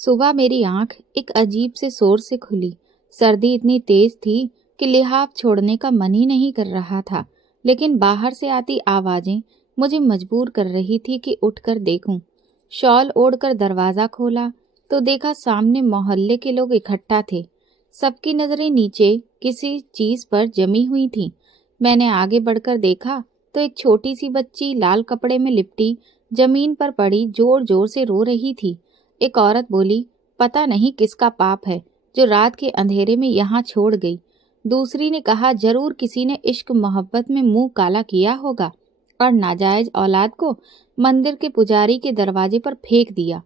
सुबह मेरी आंख एक अजीब से शोर से खुली। सर्दी इतनी तेज थी कि लिहाफ छोड़ने का मन ही नहीं कर रहा था, लेकिन बाहर से आती आवाजें मुझे मजबूर कर रही थी कि उठकर देखूं। शॉल ओढ़कर दरवाजा खोला तो देखा सामने मोहल्ले के लोग इकट्ठा थे। सबकी नजरें नीचे किसी चीज पर जमी हुई थीं। मैंने आगे बढ़कर देखा तो एक छोटी सी बच्ची लाल कपड़े में लिपटी जमीन पर पड़ी जोर जोर से रो रही थी। एक औरत बोली, पता नहीं किसका पाप है जो रात के अंधेरे में यहाँ छोड़ गई। दूसरी ने कहा, जरूर किसी ने इश्क मोहब्बत में मुंह काला किया होगा और नाजायज औलाद को मंदिर के पुजारी के दरवाजे पर फेंक दिया।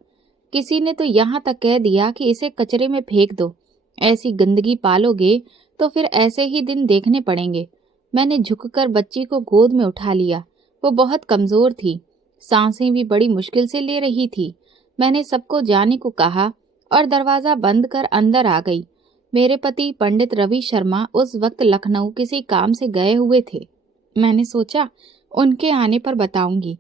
किसी ने तो यहाँ तक कह दिया कि इसे कचरे में फेंक दो। ऐसी गंदगी पालोगे तो फिर ऐसे ही दिन देखने पड़ेंगे। मैंने झुककर बच्ची को गोद में उठा लिया। वो बहुत कमजोर थी, सांसें भी बड़ी मुश्किल से ले रही थी। मैंने सबको जाने को कहा और दरवाजा बंद कर अंदर आ गई। मेरे पति पंडित रवि शर्मा उस वक्त लखनऊ किसी काम से गए हुए थे। मैंने सोचा उनके आने पर बताऊंगी,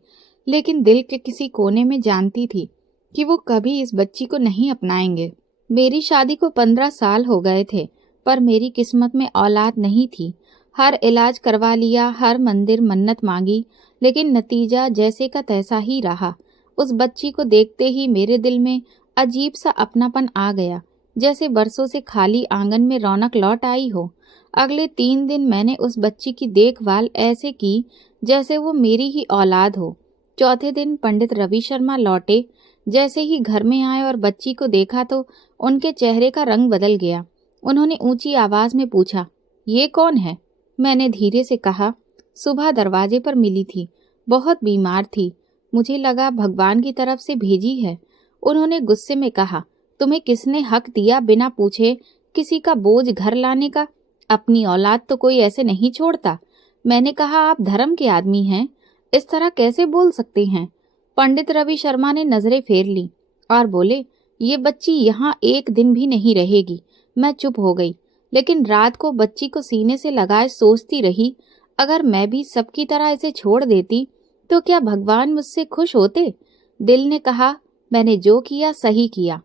लेकिन दिल के किसी कोने में जानती थी कि वो कभी इस बच्ची को नहीं अपनाएंगे। मेरी शादी को 15 साल हो गए थे, पर मेरी किस्मत में औलाद नहीं थी। हर इलाज करवा लिया, हर मंदिर मन्नत मांगी, लेकिन नतीजा जैसे का तैसा ही रहा। उस बच्ची को देखते ही मेरे दिल में अजीब सा अपनापन आ गया, जैसे बरसों से खाली आंगन में रौनक लौट आई हो। अगले 3 दिन मैंने उस बच्ची की देखभाल ऐसे की जैसे वो मेरी ही औलाद हो। चौथे दिन पंडित रवि शर्मा लौटे। जैसे ही घर में आए और बच्ची को देखा तो उनके चेहरे का रंग बदल गया। उन्होंने ऊंची आवाज में पूछा, ये कौन है? मैंने धीरे से कहा, सुबह दरवाजे पर मिली थी, बहुत बीमार थी, मुझे लगा भगवान की तरफ से भेजी है। उन्होंने गुस्से में कहा, तुम्हें किसने हक दिया बिना पूछे किसी का बोझ घर लाने का? अपनी औलाद तो कोई ऐसे नहीं छोड़ता। मैंने कहा, आप धर्म के आदमी हैं, इस तरह कैसे बोल सकते हैं? पंडित रवि शर्मा ने नजरें फेर ली और बोले, ये बच्ची यहाँ एक दिन भी नहीं रहेगी। मैं चुप हो गई, लेकिन रात को बच्ची को सीने से लगाए सोचती रही, अगर मैं भी सबकी तरह इसे छोड़ देती तो क्या भगवान मुझसे खुश होते? दिल ने कहा, मैंने जो किया सही किया।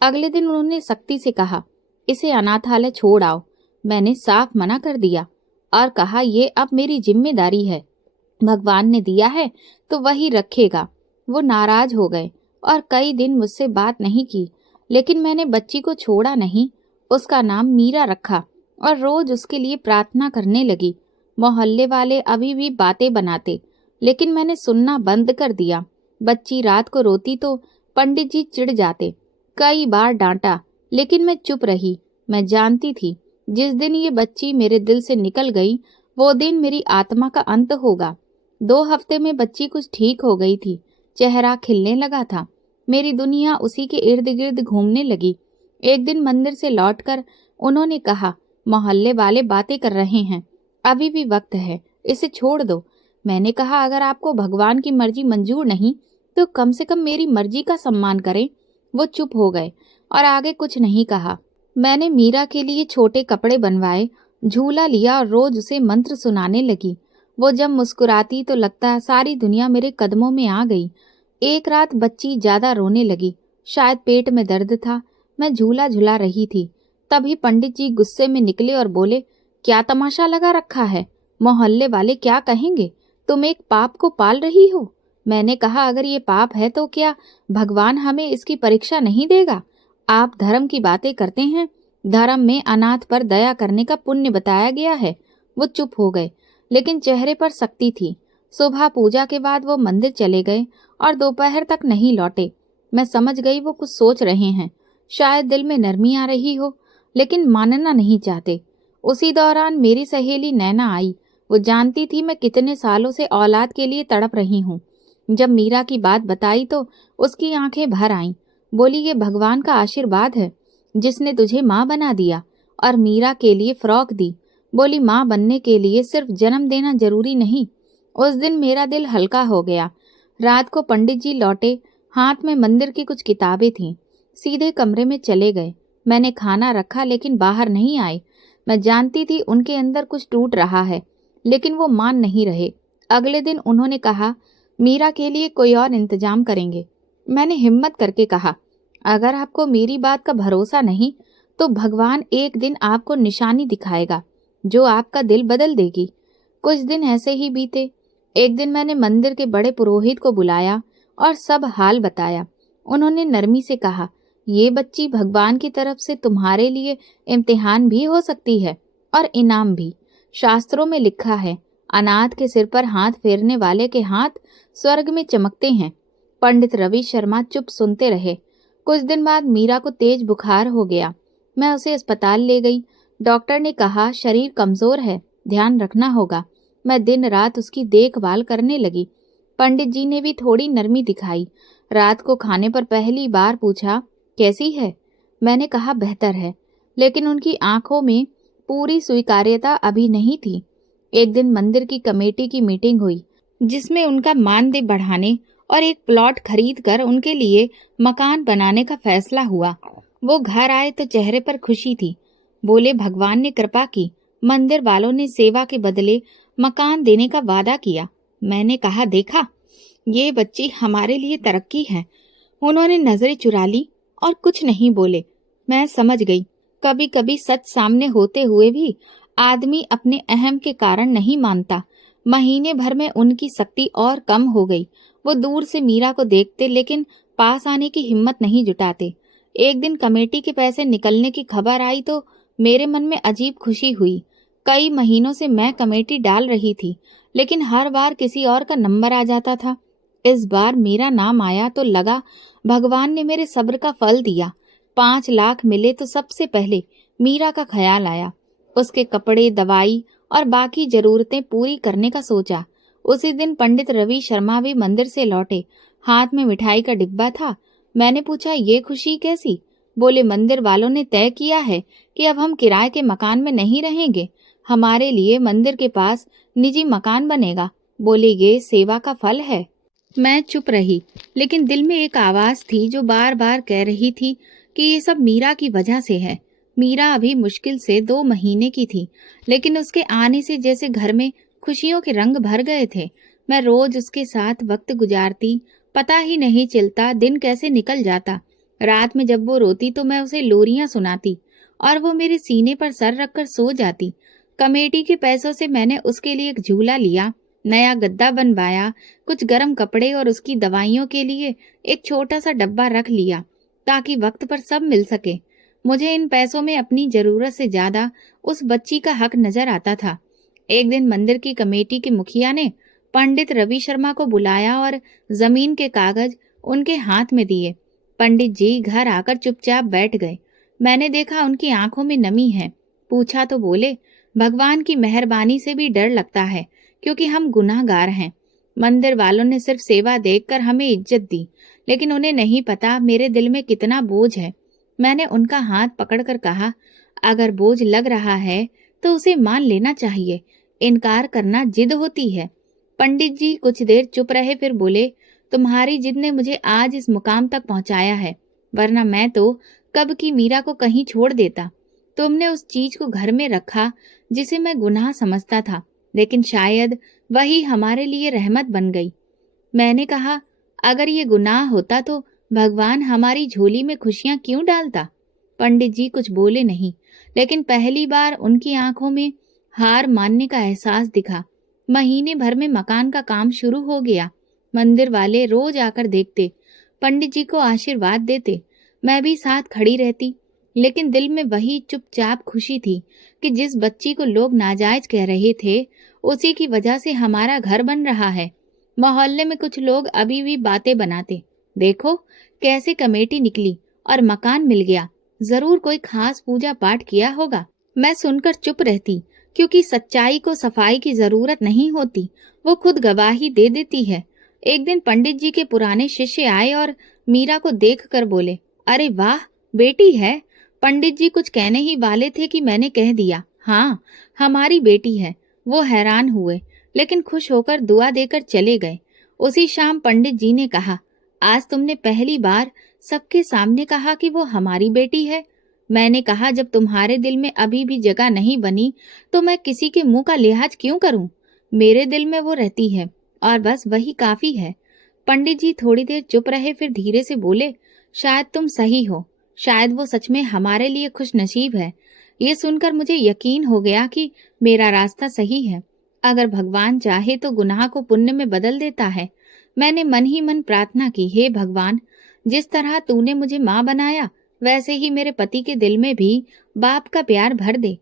अगले दिन उन्होंने सख्ती से कहा, इसे अनाथालय छोड़ आओ। मैंने साफ मना कर दिया और कहा, ये अब मेरी जिम्मेदारी है, भगवान ने दिया है तो वही रखेगा। वो नाराज हो गए और कई दिन मुझसे बात नहीं की, लेकिन मैंने बच्ची को छोड़ा नहीं। उसका नाम मीरा रखा और रोज उसके लिए प्रार्थना करने लगी। मोहल्ले वाले अभी भी बातें बनाते, लेकिन मैंने सुनना बंद कर दिया। बच्ची रात को रोती तो पंडित जी चिढ़ जाते। कई बार डांटा, लेकिन मैं चुप रही। मैं जानती थी जिस दिन ये बच्ची मेरे दिल से निकल गई वो दिन मेरी आत्मा का अंत होगा। 2 हफ्ते में बच्ची कुछ ठीक हो गई थी, चेहरा खिलने लगा था। मेरी दुनिया उसी के इर्द गिर्द घूमने लगी। एक दिन मंदिर से लौटकर उन्होंने कहा, मोहल्ले वाले बातें कर रहे हैं, अभी भी वक्त है, इसे छोड़ दो। मैंने कहा, अगर आपको भगवान की मर्जी मंजूर नहीं तो कम से कम मेरी मर्जी का सम्मान करें। वो चुप हो गए और आगे कुछ नहीं कहा। मैंने मीरा के लिए छोटे कपड़े बनवाए, झूला लिया और रोज उसे मंत्र सुनाने लगी। वो जब मुस्कुराती तो लगता सारी दुनिया मेरे कदमों में आ गई। एक रात बच्ची ज्यादा रोने लगी, शायद पेट में दर्द था। मैं झूला झुला रही थी, तभी पंडित जी गुस्से में निकले और बोले, क्या तमाशा लगा रखा है? मोहल्ले वाले क्या कहेंगे? तुम एक पाप को पाल रही हो। मैंने कहा, अगर ये पाप है तो क्या भगवान हमें इसकी परीक्षा नहीं देगा? आप धर्म की बातें करते हैं, धर्म में अनाथ पर दया करने का पुण्य बताया गया है। वो चुप हो गए, लेकिन चेहरे पर सख्ती थी। सुबह पूजा के बाद वो मंदिर चले गए और दोपहर तक नहीं लौटे। मैं समझ गई वो कुछ सोच रहे हैं, शायद दिल में नरमी आ रही हो, लेकिन मानना नहीं चाहते। उसी दौरान मेरी सहेली नैना आई। वो जानती थी मैं कितने सालों से औलाद के लिए तड़प रही हूँ। जब मीरा की बात बताई तो उसकी आंखें भर आईं। बोली, ये भगवान का आशीर्वाद है जिसने तुझे माँ बना दिया और मीरा के लिए फ्रॉक दी। बोली, माँ बनने के लिए सिर्फ जन्म देना जरूरी नहीं। उस दिन मेरा दिल हल्का हो गया। रात को पंडित जी लौटे, हाथ में मंदिर की कुछ किताबें थीं। सीधे कमरे में चले गए। मैंने खाना रखा लेकिन बाहर नहीं आए। मैं जानती थी उनके अंदर कुछ टूट रहा है, लेकिन वो मान नहीं रहे। अगले दिन उन्होंने कहा, मीरा के लिए कोई और इंतजाम करेंगे। मैंने हिम्मत करके कहा, अगर आपको मेरी बात का भरोसा नहीं तो भगवान एक दिन आपको निशानी दिखाएगा जो आपका दिल बदल देगी। कुछ दिन ऐसे ही बीते। एक दिन मैंने मंदिर के बड़े पुरोहित को बुलाया और सब हाल बताया। उन्होंने नरमी से कहा, ये बच्ची भगवान की तरफ से तुम्हारे लिए इम्तिहान भी हो सकती है और इनाम भी। शास्त्रों में लिखा है, अनाथ के सिर पर हाथ फेरने वाले के हाथ स्वर्ग में चमकते हैं। पंडित रवि शर्मा चुप सुनते रहे। कुछ दिन बाद मीरा को तेज बुखार हो गया। मैं उसे अस्पताल ले गई। डॉक्टर ने कहा शरीर कमजोर है, ध्यान रखना होगा। मैं दिन रात उसकी देखभाल करने लगी। पंडित जी ने भी थोड़ी नरमी दिखाई। रात को खाने पर पहली बार पूछा, कैसी है? मैंने कहा बेहतर है, लेकिन उनकी आंखों में पूरी स्वीकार्यता अभी नहीं थी। एक दिन मंदिर की कमेटी की मीटिंग हुई, जिसमें उनका मानदेय बढ़ाने और एक प्लॉट खरीद कर उनके लिए मकान बनाने का फैसला हुआ। वो घर आए तो चेहरे पर खुशी थी। बोले, भगवान ने कृपा की, मंदिर वालों ने सेवा के बदले मकान देने का वादा किया। मैंने कहा, देखा, ये बच्ची हमारे लिए तरक्की है। उन्होंने नजरें चुरा ली और कुछ नहीं बोले। मैं समझ गई, कभी कभी सच सामने होते हुए भी आदमी अपने अहम के कारण नहीं मानता। महीने भर में उनकी शक्ति और कम हो गई। वो दूर से मीरा को देखते लेकिन पास आने की हिम्मत नहीं जुटाते। एक दिन कमेटी के पैसे निकलने की खबर आई तो मेरे मन में अजीब खुशी हुई। कई महीनों से मैं कमेटी डाल रही थी, लेकिन हर बार किसी और का नंबर आ जाता था। इस बार मेरा नाम आया तो लगा भगवान ने मेरे सब्र का फल दिया। 5 लाख मिले तो सबसे पहले मीरा का ख्याल आया। उसके कपड़े, दवाई और बाकी जरूरतें पूरी करने का सोचा। उसी दिन पंडित रवि शर्मा भी मंदिर से लौटे। हाथ में मिठाई का डिब्बा था। मैंने पूछा, ये खुशी कैसी? बोले, मंदिर वालों ने तय किया है कि अब हम किराए के मकान में नहीं रहेंगे। हमारे लिए मंदिर के पास निजी मकान बनेगा। बोले, ये सेवा का फल है। मैं चुप रही, लेकिन दिल में एक आवाज थी जो बार बार कह रही थी कि ये सब मीरा की वजह से है। मीरा अभी मुश्किल से 2 महीने की थी, लेकिन उसके आने से जैसे घर में खुशियों के रंग भर गए थे। मैं रोज उसके साथ वक्त गुजारती, पता ही नहीं चलता दिन कैसे निकल जाता। रात में जब वो रोती तो मैं उसे लोरियां सुनाती और वो मेरे सीने पर सर रखकर सो जाती। कमेटी के पैसों से मैंने उसके लिए एक झूला लिया, नया गद्दा बनवाया, कुछ गर्म कपड़े और उसकी दवाइयों के लिए एक छोटा सा डब्बा रख लिया ताकि वक्त पर सब मिल सके। मुझे इन पैसों में अपनी जरूरत से ज्यादा उस बच्ची का हक नजर आता था। एक दिन मंदिर की कमेटी के मुखिया ने पंडित रवि शर्मा को बुलाया और जमीन के कागज उनके हाथ में दिए। पंडित जी घर आकर चुपचाप बैठ गए। मैंने देखा उनकी आंखों में नमी है। पूछा तो बोले, भगवान की मेहरबानी से भी डर लगता है क्योंकि हम गुनाहगार हैं। मंदिर वालों ने सिर्फ सेवा देखकर हमें इज्जत दी, लेकिन उन्हें नहीं पता मेरे दिल में कितना बोझ है। मैंने उनका हाथ पकड़कर कहा, अगर बोझ लग रहा है तो उसे मान लेना चाहिए, इनकार करना जिद होती है। पंडित जी कुछ देर चुप रहे, फिर बोले, तुम्हारी जिद ने मुझे आज इस मुकाम तक पहुंचाया है, वरना मैं तो कब की मीरा को कहीं छोड़ देता। तुमने उस चीज को घर में रखा जिसे मैं गुनाह समझता था, लेकिन शायद वही हमारे लिए रहमत बन गई। मैंने कहा, अगर ये गुनाह होता तो भगवान हमारी झोली में खुशियां क्यों डालता? पंडित जी कुछ बोले नहीं, लेकिन पहली बार उनकी आंखों में हार मानने का एहसास दिखा। महीने भर में मकान का काम शुरू हो गया। मंदिर वाले रोज आकर देखते, पंडित जी को आशीर्वाद देते। मैं भी साथ खड़ी रहती, लेकिन दिल में वही चुपचाप खुशी थी कि जिस बच्ची को लोग नाजायज कह रहे थे, उसी की वजह से हमारा घर बन रहा है। मोहल्ले में कुछ लोग अभी भी बातें बनाते, देखो कैसे कमेटी निकली और मकान मिल गया, जरूर कोई खास पूजा पाठ किया होगा। मैं सुनकर चुप रहती, क्योंकि सच्चाई को सफाई की जरूरत नहीं होती, वो खुद गवाही दे देती है। एक दिन पंडित जी के पुराने शिष्य आए और मीरा को देखकर बोले, अरे वाह, बेटी है। पंडित जी कुछ कहने ही वाले थे कि मैंने कह दिया, हाँ, हमारी बेटी है। वो हैरान हुए, लेकिन खुश होकर दुआ देकर चले गए। उसी शाम पंडित जी ने कहा, आज तुमने पहली बार सबके सामने कहा कि वो हमारी बेटी है। मैंने कहा, जब तुम्हारे दिल में अभी भी जगह नहीं बनी तो मैं किसी के मुंह का लिहाज क्यों करूं? मेरे दिल में वो रहती है और बस वही काफी है। पंडित जी थोड़ी देर चुप रहे, फिर धीरे से बोले, शायद तुम सही हो, शायद वो सच में हमारे लिए खुश नसीब है। ये सुनकर मुझे यकीन हो गया कि मेरा रास्ता सही है। अगर भगवान चाहे तो गुनाह को पुण्य में बदल देता है। मैंने मन ही मन प्रार्थना की, हे भगवान, जिस तरह तूने मुझे माँ बनाया वैसे ही मेरे पति के दिल में भी बाप का प्यार भर दे।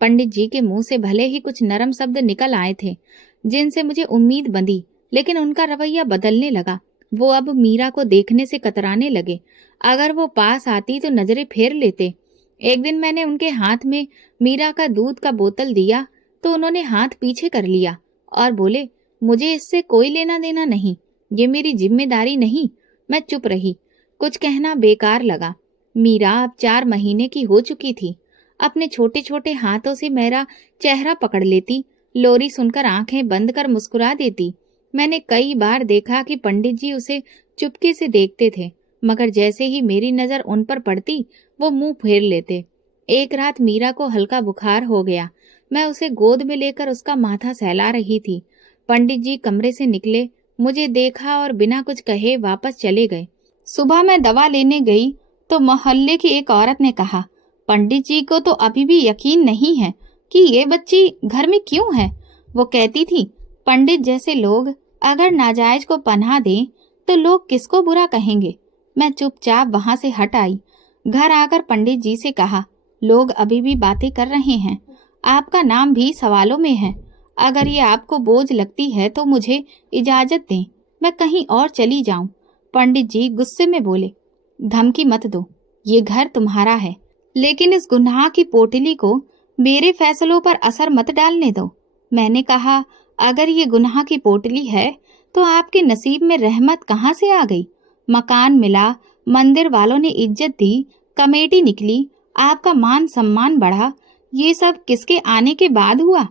पंडित जी के मुंह से भले ही कुछ नरम शब्द निकल आए थे जिनसे मुझे उम्मीद बंधी, लेकिन उनका रवैया बदलने लगा। वो अब मीरा को देखने से कतराने लगे। अगर वो पास आती तो नजरें फेर लेते। एक दिन मैंने उनके हाथ में मीरा का दूध का बोतल दिया तो उन्होंने हाथ पीछे कर लिया और बोले, मुझे इससे कोई लेना देना नहीं, ये मेरी जिम्मेदारी नहीं। मैं चुप रही, कुछ कहना बेकार लगा। मीरा अब 4 महीने की हो चुकी थी। अपने छोटे छोटे हाथों से मेरा चेहरा पकड़ लेती, लोरी सुनकर आंखें बंद कर मुस्कुरा देती। मैंने कई बार देखा कि पंडित जी उसे चुपके से देखते थे, मगर जैसे ही मेरी नजर उन पर पड़ती वो मुंह फेर लेते। एक रात मीरा को हल्का बुखार हो गया। मैं उसे गोद में लेकर उसका माथा सहला रही थी। पंडित जी कमरे से निकले, मुझे देखा और बिना कुछ कहे वापस चले गए। सुबह मैं दवा लेने गई तो मोहल्ले की एक औरत ने कहा, पंडित जी को तो अभी भी यकीन नहीं है कि ये बच्ची घर में क्यों है। वो कहती थी, पंडित जैसे लोग अगर नाजायज को पनाह दें तो लोग किसको बुरा कहेंगे। मैं चुपचाप वहां से हट आई। घर आकर पंडित जी से कहा, लोग अभी भी बातें कर रहे हैं, आपका नाम भी सवालों में है। अगर ये आपको बोझ लगती है तो मुझे इजाजत दें, मैं कहीं और चली जाऊं। पंडित जी गुस्से में बोले, धमकी मत दो, ये घर तुम्हारा है, लेकिन इस गुनाह की पोटली को मेरे फैसलों पर असर मत डालने दो। मैंने कहा, अगर ये गुनाह की पोटली है तो आपके नसीब में रहमत कहाँ से आ गई। मकान मिला, मंदिर वालों ने इज्जत दी, कमेटी निकली, आपका मान सम्मान बढ़ा, ये सब किसके आने के बाद हुआ।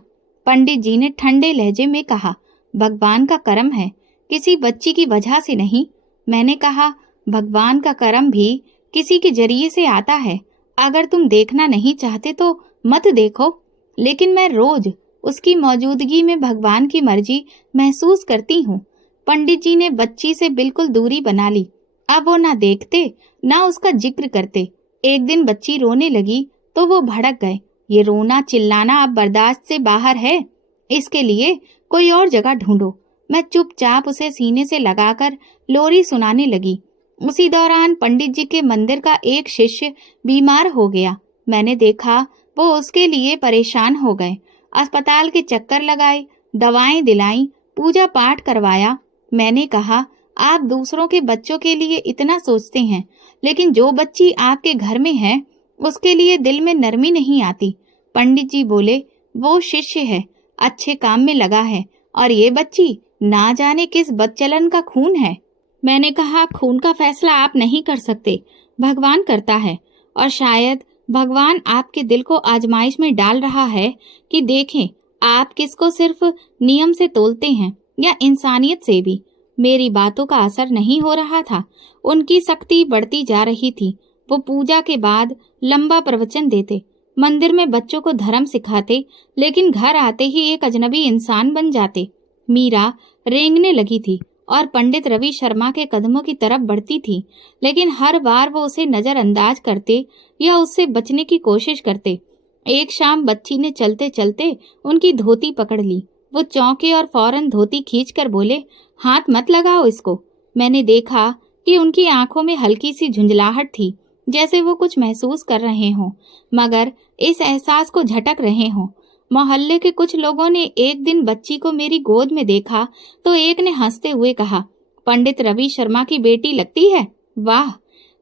पंडित जी ने ठंडे लहजे में कहा, भगवान का करम है, किसी बच्ची की वजह से नहीं। मैंने कहा, भगवान का करम भी किसी के जरिए से आता है। अगर तुम देखना नहीं चाहते तो मत देखो, लेकिन मैं रोज उसकी मौजूदगी में भगवान की मर्जी महसूस करती हूँ। पंडित जी ने बच्ची से बिल्कुल दूरी बना ली। अब वो ना देखते ना उसका जिक्र करते। एक दिन बच्ची रोने लगी तो वो भड़क गए, ये रोना चिल्लाना अब बर्दाश्त से बाहर है, इसके लिए कोई और जगह ढूंढो। मैं चुपचाप उसे सीने से लगाकर लोरी सुनाने लगी। उसी दौरान पंडित जी के मंदिर का एक शिष्य बीमार हो गया। मैंने देखा वो उसके लिए परेशान हो गए। अस्पताल के चक्कर लगाए, दवाएं दिलाई, पूजा पाठ करवाया। मैंने कहा, आप दूसरों के बच्चों के लिए इतना सोचते हैं, लेकिन जो बच्ची आपके घर में है उसके लिए दिल में नरमी नहीं आती। पंडित जी बोले, वो शिष्य है, अच्छे काम में लगा है, और ये बच्ची ना जाने किस बदचलन का खून है। मैंने कहा, खून का फैसला आप नहीं कर सकते, भगवान करता है, और शायद भगवान आपके दिल को आजमाइश में डाल रहा है कि देखें आप किसको सिर्फ नियम से तोलते हैं या इंसानियत से भी। मेरी बातों का असर नहीं हो रहा था, उनकी सख्ती बढ़ती जा रही थी। वो पूजा के बाद लंबा प्रवचन देते, मंदिर में बच्चों को धर्म सिखाते, लेकिन घर आते ही एक अजनबी इंसान बन जाते। मीरा रेंगने लगी थी और पंडित रवि शर्मा के कदमों की तरफ बढ़ती थी, लेकिन हर बार वो उसे नजरअंदाज करते या उससे बचने की कोशिश करते। एक शाम बच्ची ने चलते चलते उनकी धोती पकड़ ली। वो चौंके और फौरन धोती खींचकर बोले, हाथ मत लगाओ इसको। मैंने देखा कि उनकी आंखों में हल्की सी झुंझलाहट थी, जैसे वो कुछ महसूस कर रहे हों, मगर इस एहसास को झटक रहे हों। मोहल्ले के कुछ लोगों ने एक दिन बच्ची को मेरी गोद में देखा तो एक ने हंसते हुए कहा, पंडित रवि शर्मा की बेटी लगती है, वाह।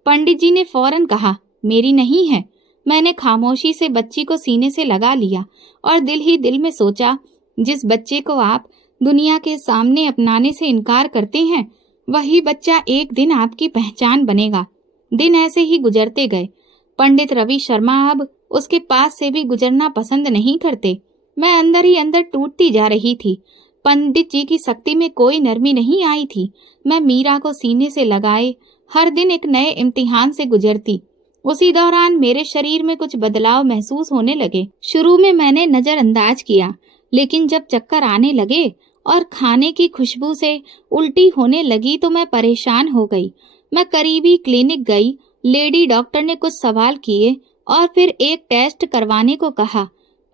पंडित जी ने फौरन कहा, मेरी नहीं है। मैंने खामोशी से बच्ची को सीने से लगा लिया और दिल ही दिल में सोचा, जिस बच्चे को आप दुनिया के सामने अपनाने से इनकार करते हैं, वही बच्चा एक दिन आपकी पहचान बनेगा। दिन ऐसे ही गुजरते गए। पंडित रवि शर्मा अब उसके पास से भी गुजरना पसंद नहीं करते। मैं अंदर ही अंदर टूटती जा रही थी। पंडित जी की सख्ती में कोई नरमी नहीं आई थी। मैं मीरा को सीने से लगाए हर दिन एक नए इम्तिहान से गुजरती। उसी दौरान मेरे शरीर में कुछ बदलाव महसूस होने लगे। शुरू में मैंने नजरअंदाज किया, लेकिन जब चक्कर आने लगे और खाने की खुशबू से उल्टी होने लगी तो मैं परेशान हो गई। मैं करीबी क्लिनिक गई। लेडी डॉक्टर ने कुछ सवाल किए और फिर एक टेस्ट करवाने को कहा।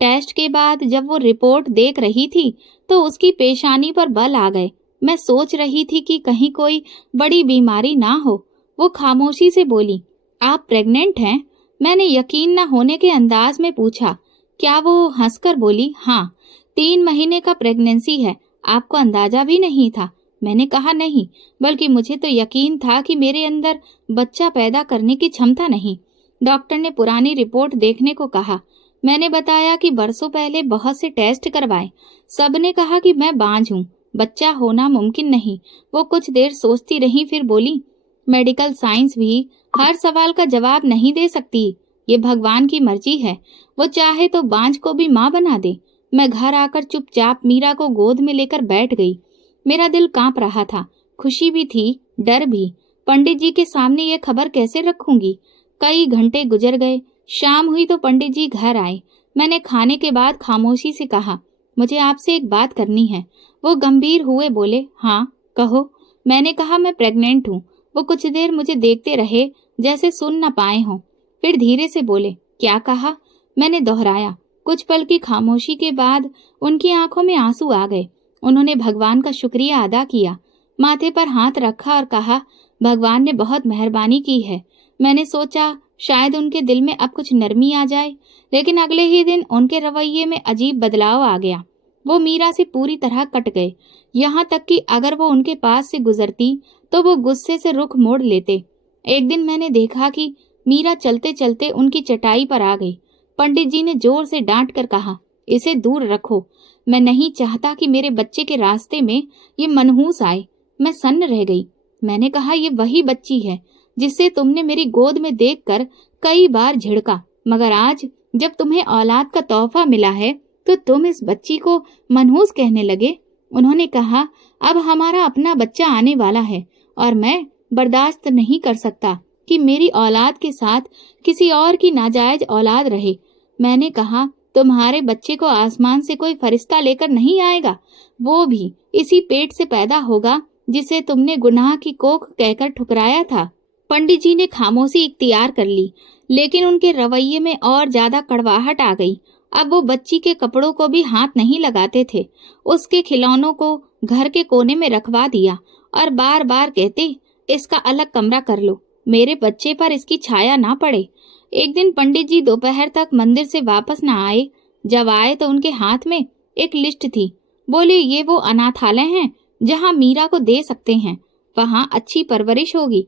टेस्ट के बाद जब वो रिपोर्ट देख रही थी तो उसकी पेशानी पर बल आ गए। मैं सोच रही थी कि कहीं कोई बड़ी बीमारी ना हो। वो खामोशी से बोली, आप प्रेग्नेंट हैं? मैंने यकीन न होने के अंदाज में पूछा। क्या वो हंसकर बोली, हाँ, 3 महीने का प्रेगनेंसी है। आपको अंदाजा भी नहीं था? मैंने कहा, नहीं, बल्कि मुझे तो यकीन था कि मेरे अंदर बच्चा पैदा करने की क्षमता नहीं। डॉक्टर ने पुरानी रिपोर्ट देखने को कहा। मैंने बताया कि बरसों पहले बहुत से टेस्ट करवाए। सबने कहा कि मैं बांझ हूँ, बच्चा होना मुमकिन नहीं। वो कुछ देर सोचती रही, फिर बोली, मेडिकल साइंस भी हर सवाल का जवाब नहीं दे सकती। ये भगवान की मर्जी है, वो चाहे तो बांझ को भी माँ बना दे। मैं घर आकर चुपचाप मीरा को गोद में लेकर बैठ गई। मेरा दिल कांप रहा था, खुशी भी थी, डर भी। पंडित जी के सामने ये खबर कैसे रखूंगी? कई घंटे गुजर गए। शाम हुई तो पंडित जी घर आए। मैंने खाने के बाद खामोशी से कहा, मुझे आपसे एक बात करनी है। वो गंभीर हुए बोले, हाँ कहो। मैंने कहा, मैं प्रेग्नेंट हूँ। वो कुछ देर मुझे देखते रहे जैसे सुन न पाए हों, फिर धीरे से बोले, क्या कहा? मैंने दोहराया। कुछ पल की खामोशी के बाद उनकी आंखों में आंसू आ गए। उन्होंने भगवान का शुक्रिया अदा किया, माथे पर हाथ रखा और कहा, भगवान ने बहुत मेहरबानी की है। मैंने सोचा शायद उनके दिल में अब कुछ नरमी आ जाए, लेकिन अगले ही दिन उनके रवैये में अजीब बदलाव आ गया। वो मीरा से पूरी तरह कट गए, यहाँ तक कि अगर वो उनके पास से गुजरती तो वो गुस्से से रुख मोड़ लेते। एक दिन मैंने देखा कि मीरा चलते चलते उनकी चटाई पर आ गई। पंडित जी ने जोर से डांट कर कहा, इसे दूर रखो। मैं नहीं चाहता कि मेरे बच्चे के रास्ते में ये मनहूस आए। मैं सन्न रह गई। मैंने कहा, ये वही बच्ची है जिसे तुमने मेरी गोद में देखकर कई बार झिड़का, मगर आज जब तुम्हें औलाद का तोहफा मिला है तो तुम इस बच्ची को मनहूस कहने लगे। उन्होंने कहा, अब हमारा अपना बच्चा आने वाला है और मैं बर्दाश्त नहीं कर सकता कि मेरी औलाद के साथ किसी और की नाजायज औलाद रहे। मैंने कहा, तुम्हारे बच्चे को आसमान से कोई फरिश्ता लेकर नहीं आएगा, वो भी इसी पेट से पैदा होगा जिसे तुमने गुनाह की कोख कहकर ठुकराया था। पंडित जी ने खामोशी इख्तियार कर ली, लेकिन उनके रवैये में और ज्यादा कड़वाहट आ गई। अब वो बच्ची के कपड़ों को भी हाथ नहीं लगाते थे। उसके खिलौनों को घर के कोने में रखवा दिया और बार बार कहते, इसका अलग कमरा कर लो, मेरे बच्चे पर इसकी छाया ना पड़े। एक दिन पंडित जी दोपहर तक मंदिर से वापस न आए। जब आए तो उनके हाथ में एक लिस्ट थी। बोले, ये वो अनाथालय हैं जहाँ मीरा को दे सकते हैं, वहाँ अच्छी परवरिश होगी।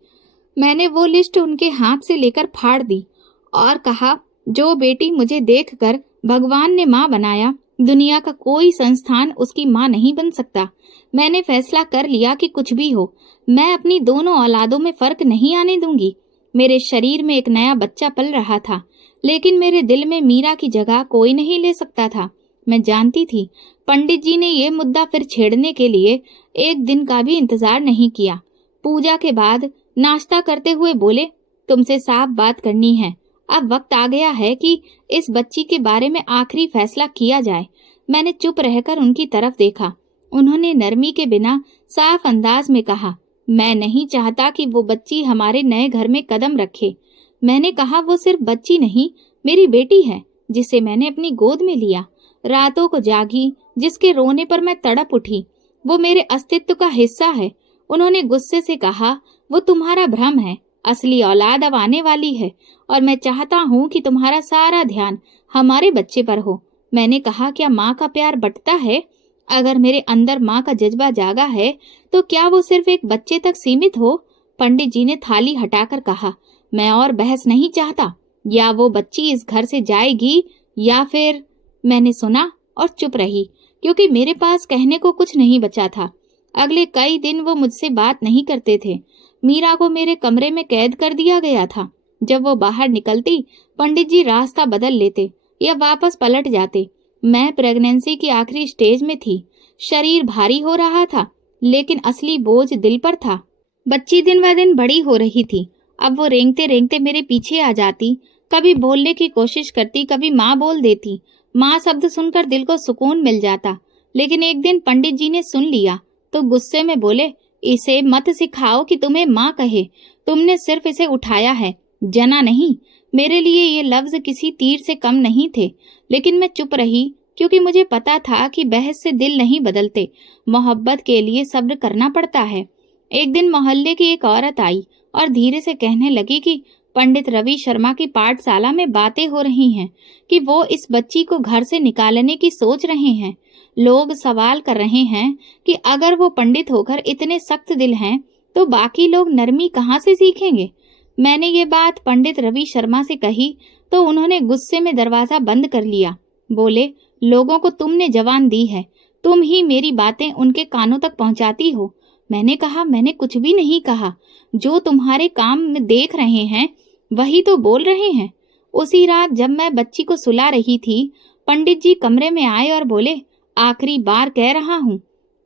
मैंने वो लिस्ट उनके हाथ से लेकर फाड़ दी और कहा, जो बेटी मुझे देखकर भगवान ने माँ बनाया, दुनिया का कोई संस्थान उसकी माँ नहीं बन सकता। मैंने फैसला कर लिया कि कुछ भी हो, मैं अपनी दोनों औलादों में फर्क नहीं आने दूंगी। मेरे शरीर में एक नया बच्चा पल रहा था, लेकिन मेरे दिल में मीरा की जगह कोई नहीं ले सकता था। मैं जानती थी पंडित जी ने ये मुद्दा फिर छेड़ने के लिए एक दिन का भी इंतजार नहीं किया। पूजा के बाद नाश्ता करते हुए बोले, तुमसे साफ बात करनी है। अब वक्त आ गया है कि इस बच्ची के बारे में आखिरी फैसला किया जाए। मैंने चुप रहकर उनकी तरफ देखा। उन्होंने नरमी के बिना साफ अंदाज में कहा, मैं नहीं चाहता कि वो बच्ची हमारे नए घर में कदम रखे। मैंने कहा, वो सिर्फ बच्ची नहीं, मेरी बेटी है जिसे मैंने अपनी गोद में लिया, रातों को जागी, जिसके रोने पर मैं तड़प उठी। वो मेरे अस्तित्व का हिस्सा है। उन्होंने गुस्से से कहा, वो तुम्हारा भ्रम है, असली औलाद अब आने वाली है और मैं चाहता हूँ कि तुम्हारा सारा ध्यान हमारे बच्चे पर हो। मैंने कहा, क्या माँ का प्यार बंटता है? अगर मेरे अंदर माँ का जज्बा जागा है तो क्या वो सिर्फ एक बच्चे तक सीमित हो? पंडित जी ने थाली हटाकर कहा, मैं और बहस नहीं चाहता। या वो बच्ची इस घर से जाएगी या फिर। मैंने सुना और चुप रही, क्योंकि मेरे पास कहने को कुछ नहीं बचा था। अगले कई दिन वो मुझसे बात नहीं करते थे। मीरा को मेरे कमरे में कैद कर दिया गया था। जब वो बाहर निकलती, पंडित जी रास्ता बदल लेते या वापस पलट जाते। मैं प्रेगनेंसी की आखिरी स्टेज में थी। शरीर भारी हो रहा था, लेकिन असली बोझ दिल पर था। बच्ची दिन ब दिन बड़ी हो रही थी। अब वो रेंगते रेंगते मेरे पीछे आ जाती, कभी बोलने की कोशिश करती, कभी माँ बोल देती। माँ शब्द सुनकर दिल को सुकून मिल जाता। लेकिन एक दिन पंडित जी ने सुन लिया तो गुस्से में बोले, इसे मत सिखाओ कि तुम्हें माँ कहे। तुमने सिर्फ इसे उठाया है, जना नहीं। मेरे लिए ये लफ्ज किसी तीर से कम नहीं थे, लेकिन मैं चुप रही क्योंकि मुझे पता था कि बहस से दिल नहीं बदलते, मोहब्बत के लिए सब्र करना पड़ता है। एक दिन मोहल्ले की एक औरत आई और धीरे से कहने लगी कि पंडित रवि शर्मा की पाठशाला में बातें हो रही हैं कि वो इस बच्ची को घर से निकालने की सोच रहे हैं। लोग सवाल कर रहे हैं कि अगर वो पंडित होकर इतने सख्त दिल हैं तो बाकी लोग नरमी कहाँ से सीखेंगे। मैंने ये बात पंडित रवि शर्मा से कही तो उन्होंने गुस्से में दरवाजा बंद कर लिया। बोले, लोगों को तुमने जवान दी है, तुम ही मेरी बातें उनके कानों तक पहुंचाती हो। मैंने कहा, मैंने कुछ भी नहीं कहा, जो तुम्हारे काम में देख रहे हैं वही तो बोल रहे हैं। उसी रात जब मैं बच्ची को सुला रही थी, पंडित जी कमरे में आए और बोले, आखिरी बार कह रहा हूँ,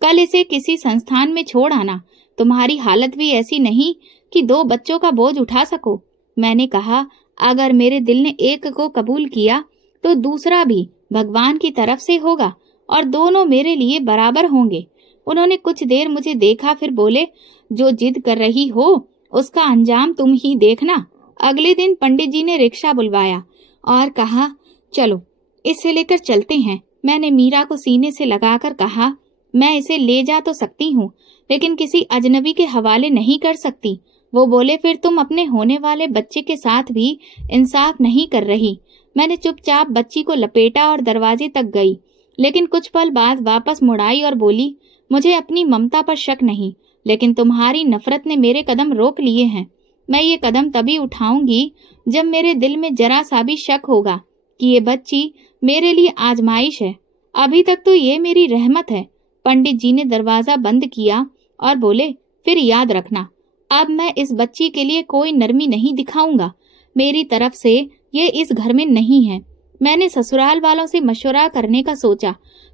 कल इसे किसी संस्थान में छोड़ आना। तुम्हारी हालत भी ऐसी नहीं कि 2 बच्चों का बोझ उठा सको। मैंने कहा, अगर मेरे दिल ने एक को कबूल किया तो दूसरा भी भगवान की तरफ से होगा और दोनों मेरे लिए बराबर होंगे। उन्होंने कुछ देर मुझे देखा, फिर बोले, जो जिद कर रही हो उसका अंजाम तुम ही देखना। अगले दिन पंडित जी ने रिक्शा बुलवाया और कहा, चलो इसे लेकर चलते हैं। मैंने मीरा को सीने से लगाकर कहा, मैं इसे ले जा तो सकती हूँ, लेकिन किसी अजनबी के हवाले नहीं कर सकती। वो बोले, फिर तुम अपने होने वाले बच्चे के साथ भी इंसाफ नहीं कर रही। मैंने चुपचाप बच्ची को लपेटा और दरवाजे तक गई, लेकिन कुछ पल बाद वापस मुड़ आई और बोली, मुझे अपनी ममता पर शक नहीं, लेकिन तुम्हारी नफरत ने मेरे कदम रोक लिए हैं। मैं ये कदम तभी उठाऊंगी जब मेरे दिल में जरा सा भी शक होगा कि ये बच्ची मेरे लिए आजमाइश है। अभी तक तो ये मेरी रहमत है। पंडित जी ने दरवाजा बंद किया और बोले, फिर याद रखना, अब मैं इस बच्ची के लिए कोई नरमी नहीं दिखाऊंगा। मेरी तरफ से ये इस घर में नहीं है। मैंने ससुराल वालों से मशवरा करने का सोचा।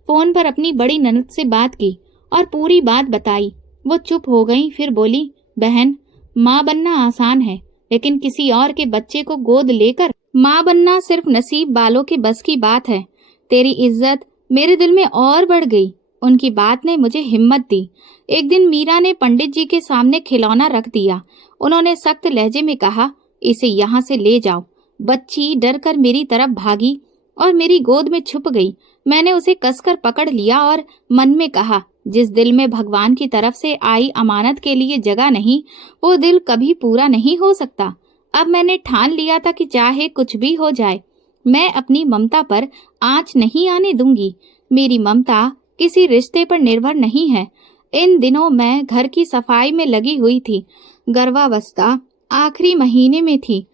फोन पर अपनी बड़ी ननद से बात की और पूरी बात बताई। वो चुप हो गई, फिर बोली, बहन, माँ बनना आसान है, लेकिन किसी और के बच्चे को गोद लेकर माँ बनना सिर्फ नसीब वालों के बस की बात है। तेरी इज्जत मेरे दिल में और बढ़ गई। उनकी बात ने मुझे हिम्मत दी। एक दिन मीरा ने पंडित जी के सामने खिलौना रख दिया। उन्होंने सख्त लहजे में कहा, इसे यहाँ से ले जाओ। बच्ची डर कर मेरी तरफ भागी और मेरी गोद में छुप गई। मैंने उसे कसकर पकड़ लिया और मन में कहा, जिस दिल में भगवान की तरफ से आई अमानत के लिए जगह नहीं, वो दिल कभी पूरा नहीं हो सकता। अब मैंने ठान लिया था कि चाहे कुछ भी हो जाए, मैं अपनी ममता पर आंच नहीं आने दूंगी। मेरी ममता किसी रिश्ते पर निर्भर नहीं है। इन दिनों मैं घर की सफाई में लगी हुई थी। गर्भावस्था आखिरी महीने में थी।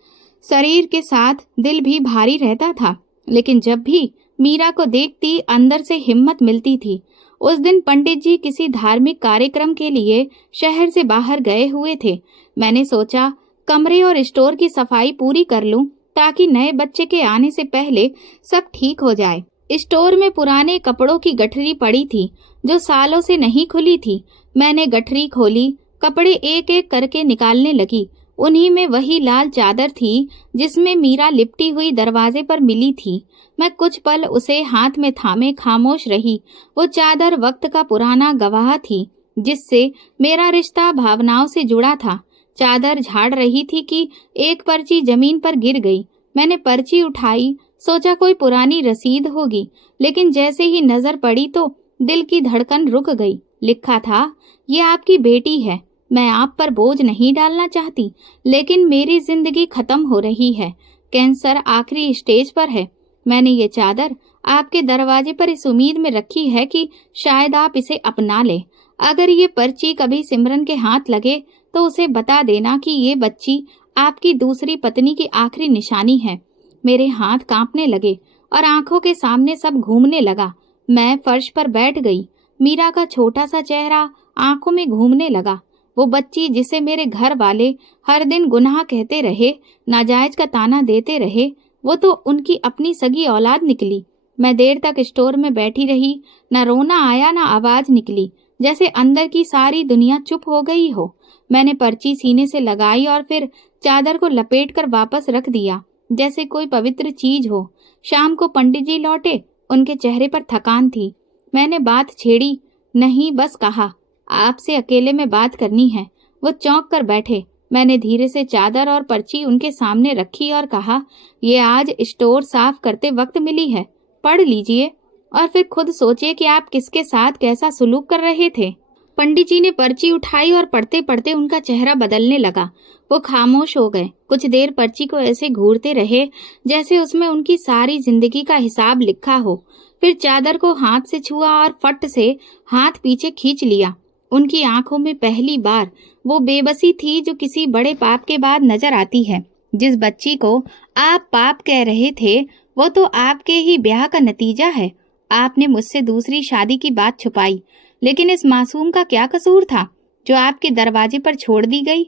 शरीर के साथ दिल भी भारी रहता था, लेकिन जब भी मीरा को देखती अंदर से हिम्मत मिलती थी। उस दिन पंडित जी किसी धार्मिक कार्यक्रम के लिए शहर से बाहर गए हुए थे। मैंने सोचा कमरे और स्टोर की सफाई पूरी कर लूं ताकि नए बच्चे के आने से पहले सब ठीक हो जाए। स्टोर में पुराने कपड़ों की गठरी पड़ी थी जो सालों से नहीं खुली थी। मैंने गठरी खोली, कपड़े एक एक करके निकालने लगी। उन्हीं में वही लाल चादर थी जिसमें मीरा लिपटी हुई दरवाजे पर मिली थी। मैं कुछ पल उसे हाथ में थामे खामोश रही। वो चादर वक्त का पुराना गवाह थी जिससे मेरा रिश्ता भावनाओं से जुड़ा था। चादर झाड़ रही थी कि एक पर्ची जमीन पर गिर गई। मैंने पर्ची उठाई, सोचा कोई पुरानी रसीद होगी, लेकिन जैसे ही नजर पड़ी तो दिल की धड़कन रुक गई। लिखा था, ये आपकी बेटी है। मैं आप पर बोझ नहीं डालना चाहती, लेकिन मेरी जिंदगी खत्म हो रही है। कैंसर आखिरी स्टेज पर है। मैंने ये चादर आपके दरवाजे पर इस उम्मीद में रखी है कि शायद आप इसे अपना ले। अगर ये पर्ची कभी सिमरन के हाथ लगे तो उसे बता देना कि ये बच्ची आपकी दूसरी पत्नी की आखिरी निशानी है। मेरे हाथ कांपने लगे और आंखों के सामने सब घूमने लगा। मैं फर्श पर बैठ गई। मीरा का छोटा सा चेहरा आंखों में घूमने लगा। वो बच्ची जिसे मेरे घर वाले हर दिन गुनाह कहते रहे, नाजायज का ताना देते रहे, वो तो उनकी अपनी सगी औलाद निकली। मैं देर तक स्टोर में बैठी रही। न रोना आया, न आवाज निकली, जैसे अंदर की सारी दुनिया चुप हो गई हो। मैंने पर्ची सीने से लगाई और फिर चादर को लपेटकर वापस रख दिया, जैसे कोई पवित्र चीज हो। शाम को पंडित जी लौटे। उनके चेहरे पर थकान थी। मैंने बात छेड़ी नहीं, बस कहा, आपसे अकेले में बात करनी है। वो चौंक कर बैठे। मैंने धीरे से चादर और पर्ची उनके सामने रखी और कहा, ये आज स्टोर साफ करते वक्त मिली है, पढ़ लीजिए और फिर खुद सोचिए कि आप किसके साथ कैसा सुलूक कर रहे थे। पंडित जी ने पर्ची उठाई और पढ़ते पढ़ते उनका चेहरा बदलने लगा। वो खामोश हो गए। कुछ देर पर्ची को ऐसे घूरते रहे जैसे उसमें उनकी सारी जिंदगी का हिसाब लिखा हो। फिर चादर को हाथ से छुआ और फट से हाथ पीछे खींच लिया। उनकी आंखों में पहली बार वो बेबसी थी जो किसी बड़े पाप के बाद नजर आती है। जिस बच्ची को आप पाप कह रहे थे वो तो आपके ही ब्याह का नतीजा है। आपने मुझसे दूसरी शादी की बात छुपाई, लेकिन इस मासूम का क्या कसूर था जो आपके दरवाजे पर छोड़ दी गई।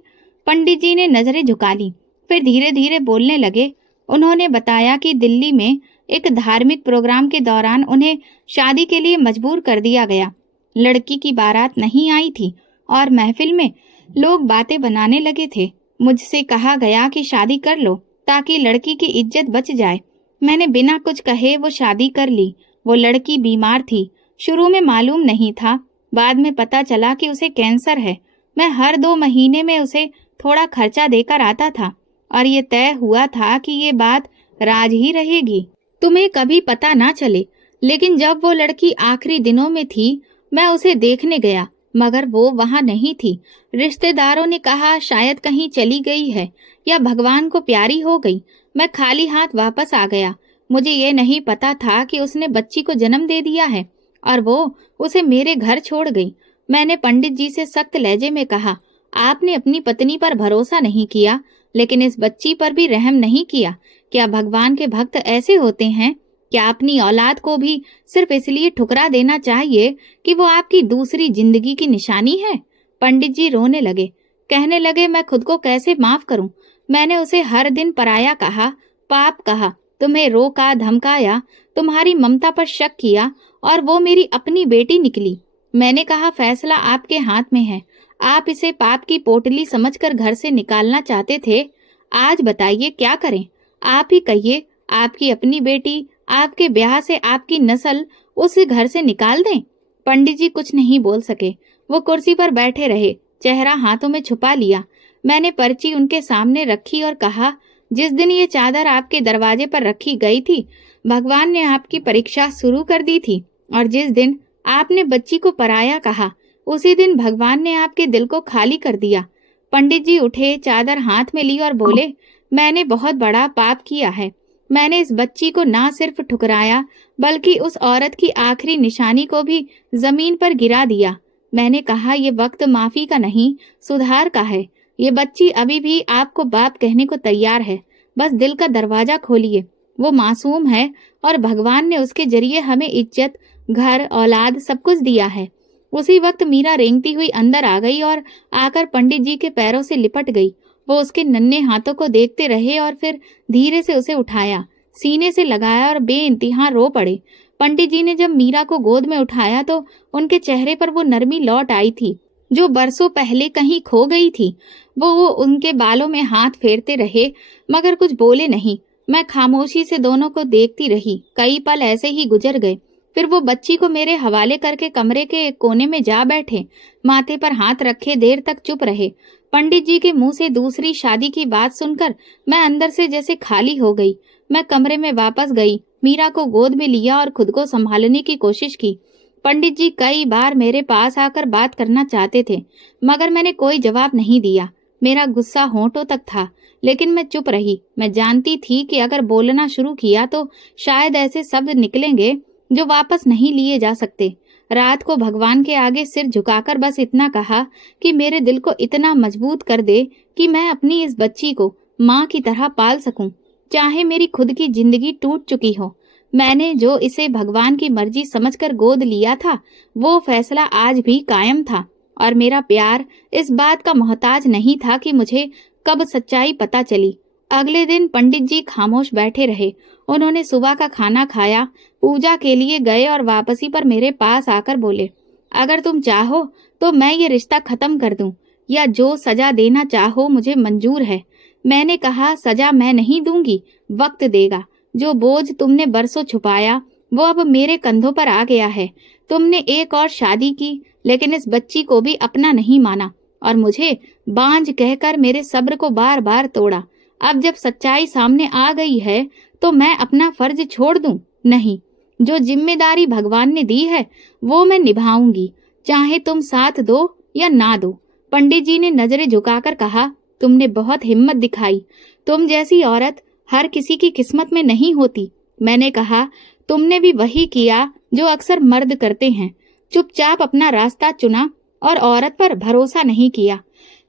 पंडित जी ने नजरें झुका ली, फिर धीरे धीरे बोलने लगे। उन्होंने बताया कि दिल्ली में एक धार्मिक प्रोग्राम के दौरान उन्हें शादी के लिए मजबूर कर दिया गया। लड़की की बारात नहीं आई थी और महफिल में लोग बातें बनाने लगे थे। मुझसे कहा गया कि शादी कर लो ताकि लड़की की इज्जत बच जाए। मैंने बिना कुछ कहे वो शादी कर ली। वो लड़की बीमार थी। शुरू में मालूम नहीं था, बाद में पता चला कि उसे कैंसर है। मैं हर 2 महीने में उसे थोड़ा खर्चा देकर आता था और ये तय हुआ था कि ये बात राज ही रहेगी, तुम्हें कभी पता ना चले। लेकिन जब वो लड़की आखिरी दिनों में थी, मैं उसे देखने गया, मगर वो वहां नहीं थी। रिश्तेदारों ने कहा शायद कहीं चली गई है या भगवान को प्यारी हो गई। मैं खाली हाथ वापस आ गया। मुझे ये नहीं पता था कि उसने बच्ची को जन्म दे दिया है और वो उसे मेरे घर छोड़ गई। मैंने पंडित जी से सख्त लहजे में कहा, आपने अपनी पत्नी पर भरोसा नहीं किया, लेकिन इस बच्ची पर भी रहम नहीं किया। क्या भगवान के भक्त ऐसे होते हैं? क्या अपनी औलाद को भी सिर्फ इसलिए ठुकरा देना चाहिए कि वो आपकी दूसरी जिंदगी की निशानी है? पंडित जी रोने लगे, कहने लगे, मैं खुद को कैसे माफ करूं? मैंने उसे हर दिन पराया कहा, पाप कहा, तुम्हें रोका, धमकाया, तुम्हारी ममता पर शक किया और वो मेरी अपनी बेटी निकली। मैंने कहा फैसला आपके हाथ में है। आप इसे पाप की पोटली समझकर घर से निकालना चाहते थे। आज बताइए क्या करें? आप ही कहिए। आपकी अपनी बेटी, आपके ब्याह से आपकी नस्ल उस घर से निकाल दें? पंडित जी कुछ नहीं बोल सके। वो कुर्सी पर बैठे रहे, चेहरा हाथों में छुपा लिया। मैंने पर्ची उनके सामने रखी और कहा, जिस दिन ये चादर आपके दरवाजे पर रखी गई थी, भगवान ने आपकी परीक्षा शुरू कर दी थी और जिस दिन आपने बच्ची को पराया कहा, उसी दिन भगवान ने आपके दिल को खाली कर दिया। पंडित जी उठे, चादर हाथ में ली और बोले, मैंने बहुत बड़ा पाप किया है। मैंने इस बच्ची को ना सिर्फ ठुकराया बल्कि उस औरत की आखिरी निशानी को भी जमीन पर गिरा दिया। मैंने कहा, ये वक्त माफी का नहीं, सुधार का है। ये बच्ची अभी भी आपको बाप कहने को तैयार है। बस दिल का दरवाजा खोलिए। वो मासूम है और भगवान ने उसके जरिए हमें इज्जत, घर, औलाद सब कुछ दिया है। उसी वक्त मीरा रेंगती हुई अंदर आ गई और आकर पंडित जी के पैरों से लिपट गई। वो उसके नन्हे हाथों को देखते रहे और फिर धीरे से उसे उठाया, सीने से लगाया और बेइंतहा रो पड़े। पंडित जी ने जब मीरा को गोद में उठाया तो उनके चेहरे पर वो नरमी लौट आई थी जो बरसों पहले कहीं खो गई थी। वो उनके बालों में हाथ फेरते रहे मगर कुछ बोले नहीं। मैं खामोशी से दोनों को देखती रही। कई पल ऐसे ही गुजर गए। फिर वो बच्ची को मेरे हवाले करके कमरे के एक कोने में जा बैठे, माथे पर हाथ रखे देर तक चुप रहे। पंडित जी के मुंह से दूसरी शादी की बात सुनकर मैं अंदर से जैसे खाली हो गई। मैं कमरे में वापस गई, मीरा को गोद में लिया और खुद को संभालने की कोशिश की। पंडित जी कई बार मेरे पास आकर बात करना चाहते थे मगर मैंने कोई जवाब नहीं दिया। मेरा गुस्सा होंठों तक था लेकिन मैं चुप रही। मैं जानती थी कि अगर बोलना शुरू किया तो शायद ऐसे शब्द निकलेंगे जो वापस नहीं लिए जा सकते। रात को भगवान के आगे सिर झुकाकर बस इतना कहा कि मेरे दिल को इतना मजबूत कर दे कि मैं अपनी इस बच्ची को माँ की तरह पाल सकूं, चाहे मेरी खुद की जिंदगी टूट चुकी हो। मैंने जो इसे भगवान की मर्जी समझकर गोद लिया था वो फैसला आज भी कायम था और मेरा प्यार इस बात का मोहताज नहीं था कि मुझे कब सच्चाई पता चली। अगले दिन पंडित जी खामोश बैठे रहे। उन्होंने सुबह का खाना खाया, पूजा के लिए गए और वापसी पर मेरे पास आकर बोले, अगर तुम चाहो तो मैं ये रिश्ता खत्म कर दूं या जो सजा देना चाहो मुझे मंजूर है। मैंने कहा, सजा मैं नहीं दूंगी, वक्त देगा। जो बोझ तुमने बरसों छुपाया वो अब मेरे कंधों पर आ गया है। तुमने एक और शादी की, लेकिन इस बच्ची को भी अपना नहीं माना और मुझे बांझ कहकर मेरे सब्र को बार बार तोड़ा। अब जब सच्चाई सामने आ गई है तो मैं अपना फर्ज छोड़ दूं? नहीं, जो जिम्मेदारी भगवान ने दी है वो मैं निभाऊंगी, चाहे तुम साथ दो या ना दो। पंडित जी ने नजरें झुकाकर कहा, तुमने बहुत हिम्मत दिखाई। तुम जैसी औरत हर किसी की किस्मत में नहीं होती। मैंने कहा, तुमने भी वही किया जो अक्सर मर्द करते हैं, चुपचाप अपना रास्ता चुना और औरत पर भरोसा नहीं किया।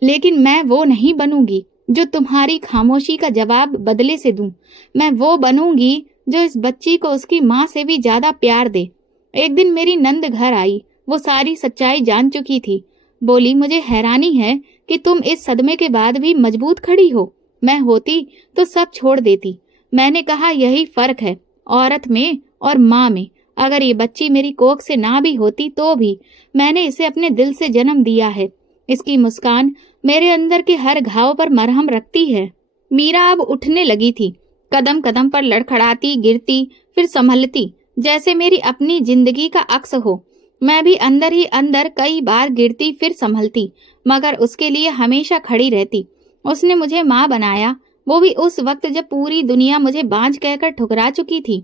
लेकिन मैं वो नहीं बनूंगी जो तुम्हारी खामोशी का जवाब बदले से दूं। मैं वो बनूंगी जो इस बच्ची को उसकी माँ से भी ज्यादा प्यार दे। एक दिन मेरी नंद घर आई। वो सारी सच्चाई जान चुकी थी। बोली, मुझे हैरानी है कि तुम इस सदमे के बाद भी मजबूत खड़ी हो। मैं होती तो सब छोड़ देती। मैंने कहा, यही फर्क है औरत में और माँ में। अगर ये बच्ची मेरी कोख से ना भी होती तो भी मैंने इसे अपने दिल से जन्म दिया है। इसकी मुस्कान मेरे अंदर के हर घाव पर मरहम रखती है। मीरा अब उठने लगी थी, कदम कदम पर लड़खड़ाती, गिरती, फिर संभलती, जैसे मेरी अपनी जिंदगी का अक्स हो। मैं भी अंदर ही अंदर कई बार गिरती फिर संभलती, मगर उसके लिए हमेशा खड़ी रहती। उसने मुझे माँ बनाया, वो भी उस वक्त जब पूरी दुनिया मुझे बांझ कहकर ठुकरा चुकी थी।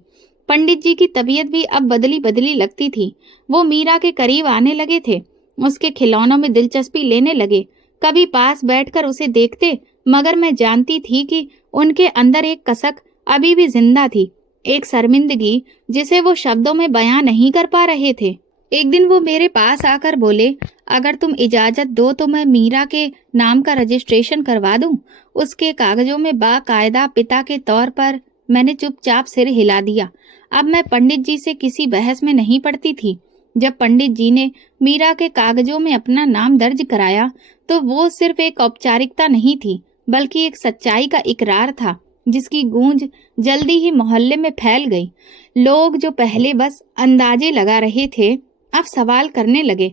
पंडित जी की तबीयत भी अब बदली बदली लगती थी। वो मीरा के करीब आने लगे थे, उसके खिलौनों में दिलचस्पी लेने लगे। कभी पास बैठकर उसे देखते, मगर मैं जानती थी कि उनके अंदर एक कसक अभी भी जिंदा थी, एक शर्मिंदगी जिसे वो शब्दों में बयां नहीं कर पा रहे थे। एक दिन वो मेरे पास आकर बोले, अगर तुम इजाजत दो तो मैं मीरा के नाम का रजिस्ट्रेशन करवा दूं, उसके कागजों में बाकायदा पिता के तौर पर। मैंने चुपचाप सिर हिला दिया। अब मैं पंडित जी से किसी बहस में नहीं पड़ती थी। जब पंडित जी ने मीरा के कागजों में अपना नाम दर्ज कराया तो वो सिर्फ एक औपचारिकता नहीं थी, बल्कि एक सच्चाई का इकरार था, जिसकी गूंज जल्दी ही मोहल्ले में फैल गई। लोग जो पहले बस अंदाजे लगा रहे थे, अब सवाल करने लगे।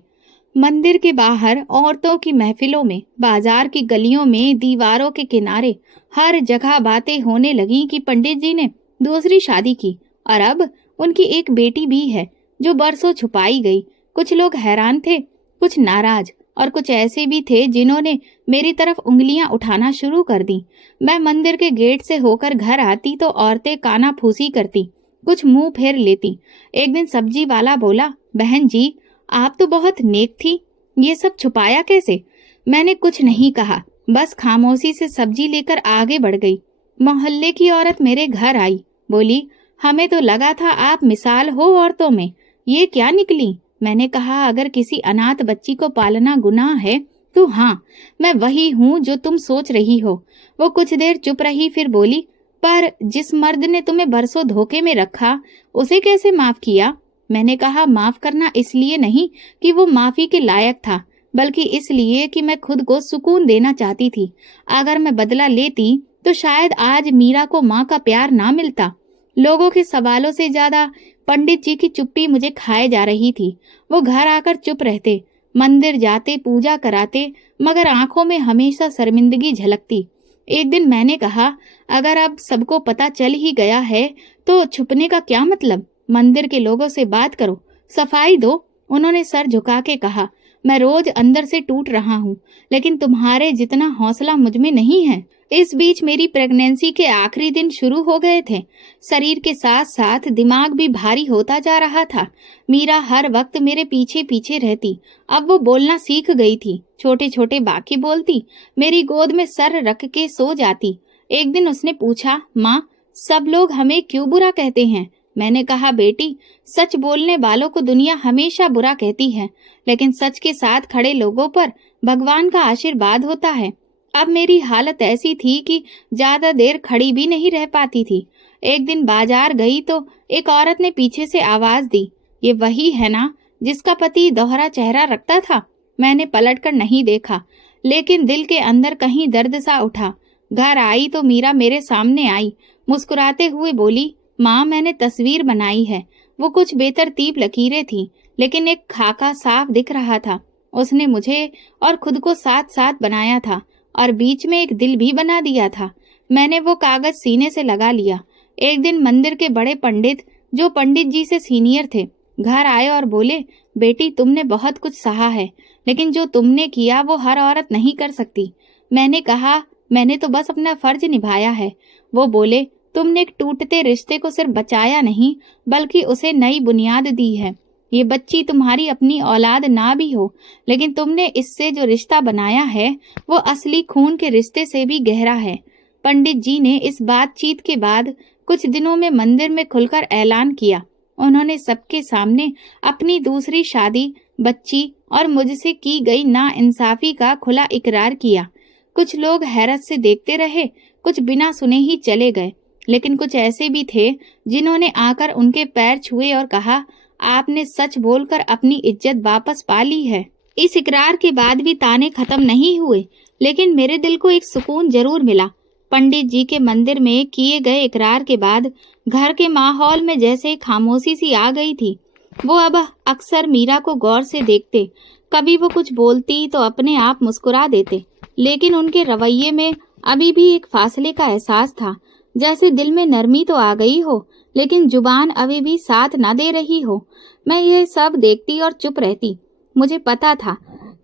मंदिर के बाहर, औरतों की महफिलों में, बाजार की गलियों में, दीवारों के किनारे, हर जगह बातें होने लगी कि पंडित जी ने दूसरी शादी की और अब उनकी एक बेटी भी है जो बरसों छुपाई गई। कुछ लोग हैरान थे, कुछ नाराज, और कुछ ऐसे भी थे जिन्होंने मेरी तरफ उंगलियां उठाना शुरू कर दी। मैं मंदिर के गेट से होकर घर आती तो औरतें काना फूसी करती, कुछ मुंह फेर लेती। एक दिन सब्जी वाला बोला, बहन जी, आप तो बहुत नेक थी, ये सब छुपाया कैसे? मैंने कुछ नहीं कहा, बस खामोशी से सब्जी लेकर आगे बढ़ गई। मोहल्ले की औरत मेरे घर आई, बोली, हमें तो लगा था आप मिसाल हो औरतों में, ये क्या निकली? मैंने कहा, अगर किसी अनाथ बच्ची को पालना गुनाह है तो हाँ, मैं वही हूँ जो तुम सोच रही हो। वो कुछ देर चुप रही, फिर बोली, पर जिस मर्द ने तुम्हें बरसों धोखे में रखा, उसे कैसे माफ किया? मैंने कहा, माफ करना इसलिए नहीं कि वो माफी के लायक था, बल्कि इसलिए कि मैं खुद को सुकून देना चाहती थी। अगर मैं बदला लेती तो शायद आज मीरा को माँ का प्यार ना मिलता। लोगों के सवालों से ज्यादा पंडित जी की चुप्पी मुझे खाए जा रही थी। वो घर आकर चुप रहते, मंदिर जाते, पूजा कराते, मगर आंखों में हमेशा शर्मिंदगी झलकती। एक दिन मैंने कहा, अगर अब सबको पता चल ही गया है तो छुपने का क्या मतलब? मंदिर के लोगों से बात करो, सफाई दो। उन्होंने सर झुका के कहा, मैं रोज अंदर से टूट रहा हूँ, लेकिन तुम्हारे जितना हौसला मुझ में नहीं है। इस बीच मेरी प्रेगनेंसी के आखिरी दिन शुरू हो गए थे। शरीर के साथ साथ दिमाग भी भारी होता जा रहा था। मीरा हर वक्त मेरे पीछे पीछे रहती। अब वो बोलना सीख गई थी, छोटे छोटे वाक्य बोलती, मेरी गोद में सर रख के सो जाती। एक दिन उसने पूछा, माँ, सब लोग हमें क्यों बुरा कहते हैं? मैंने कहा, बेटी, सच बोलने वालों को दुनिया हमेशा बुरा कहती है, लेकिन सच के साथ खड़े लोगों पर भगवान का आशीर्वाद होता है। अब मेरी हालत ऐसी थी कि ज्यादा देर खड़ी भी नहीं रह पाती थी। एक दिन बाजार गई तो एक औरत ने पीछे से आवाज दी, ये वही है ना जिसका पति दोहरा चेहरा रखता था? मैंने पलटकर नहीं देखा, लेकिन दिल के अंदर कहीं दर्द सा उठा। घर आई तो मीरा मेरे सामने आई, मुस्कुराते हुए बोली, माँ, मैंने तस्वीर बनाई है। वो कुछ बेतरतीब लकीरें थी, लेकिन एक खाका साफ दिख रहा था। उसने मुझे और खुद को साथ साथ बनाया था और बीच में एक दिल भी बना दिया था। मैंने वो कागज सीने से लगा लिया। एक दिन मंदिर के बड़े पंडित जो पंडित जी से सीनियर थे, घर आए और बोले, बेटी तुमने बहुत कुछ सहा है, लेकिन जो तुमने किया वो हर औरत नहीं कर सकती। मैंने कहा, मैंने तो बस अपना फर्ज निभाया है। वो बोले, तुमने एक टूटते रिश्ते को सिर्फ बचाया नहीं, बल्कि उसे नई बुनियाद दी है। ये बच्ची तुम्हारी अपनी औलाद ना भी हो, लेकिन तुमने इससे जो रिश्ता बनाया है वो असली खून के रिश्ते से भी गहरा है। पंडित जी ने इस बातचीत के बाद कुछ दिनों में मंदिर में खुलकर ऐलान किया। उन्होंने सबके सामने अपनी दूसरी शादी, बच्ची और मुझसे की गई नाइंसाफी का खुला इकरार किया। कुछ लोग हैरत से देखते रहे, कुछ बिना सुने ही चले गए, लेकिन कुछ ऐसे भी थे जिन्होंने आकर उनके पैर छुए और कहा, आपने सच बोलकर अपनी इज्जत वापस पा ली है। इस इकरार के बाद भी ताने खत्म नहीं हुए, लेकिन मेरे दिल को एक सुकून जरूर मिला। पंडित जी के मंदिर में किए गए इकरार के बाद घर के माहौल में जैसे खामोशी सी आ गई थी। वो अब अक्सर मीरा को गौर से देखते, कभी वो कुछ बोलती तो अपने आप मुस्कुरा देते, लेकिन उनके रवैये में अभी भी एक फासले का एहसास था, जैसे दिल में नरमी तो आ गई हो, लेकिन जुबान अभी भी साथ न दे रही हो। मैं ये सब देखती और चुप रहती। मुझे पता था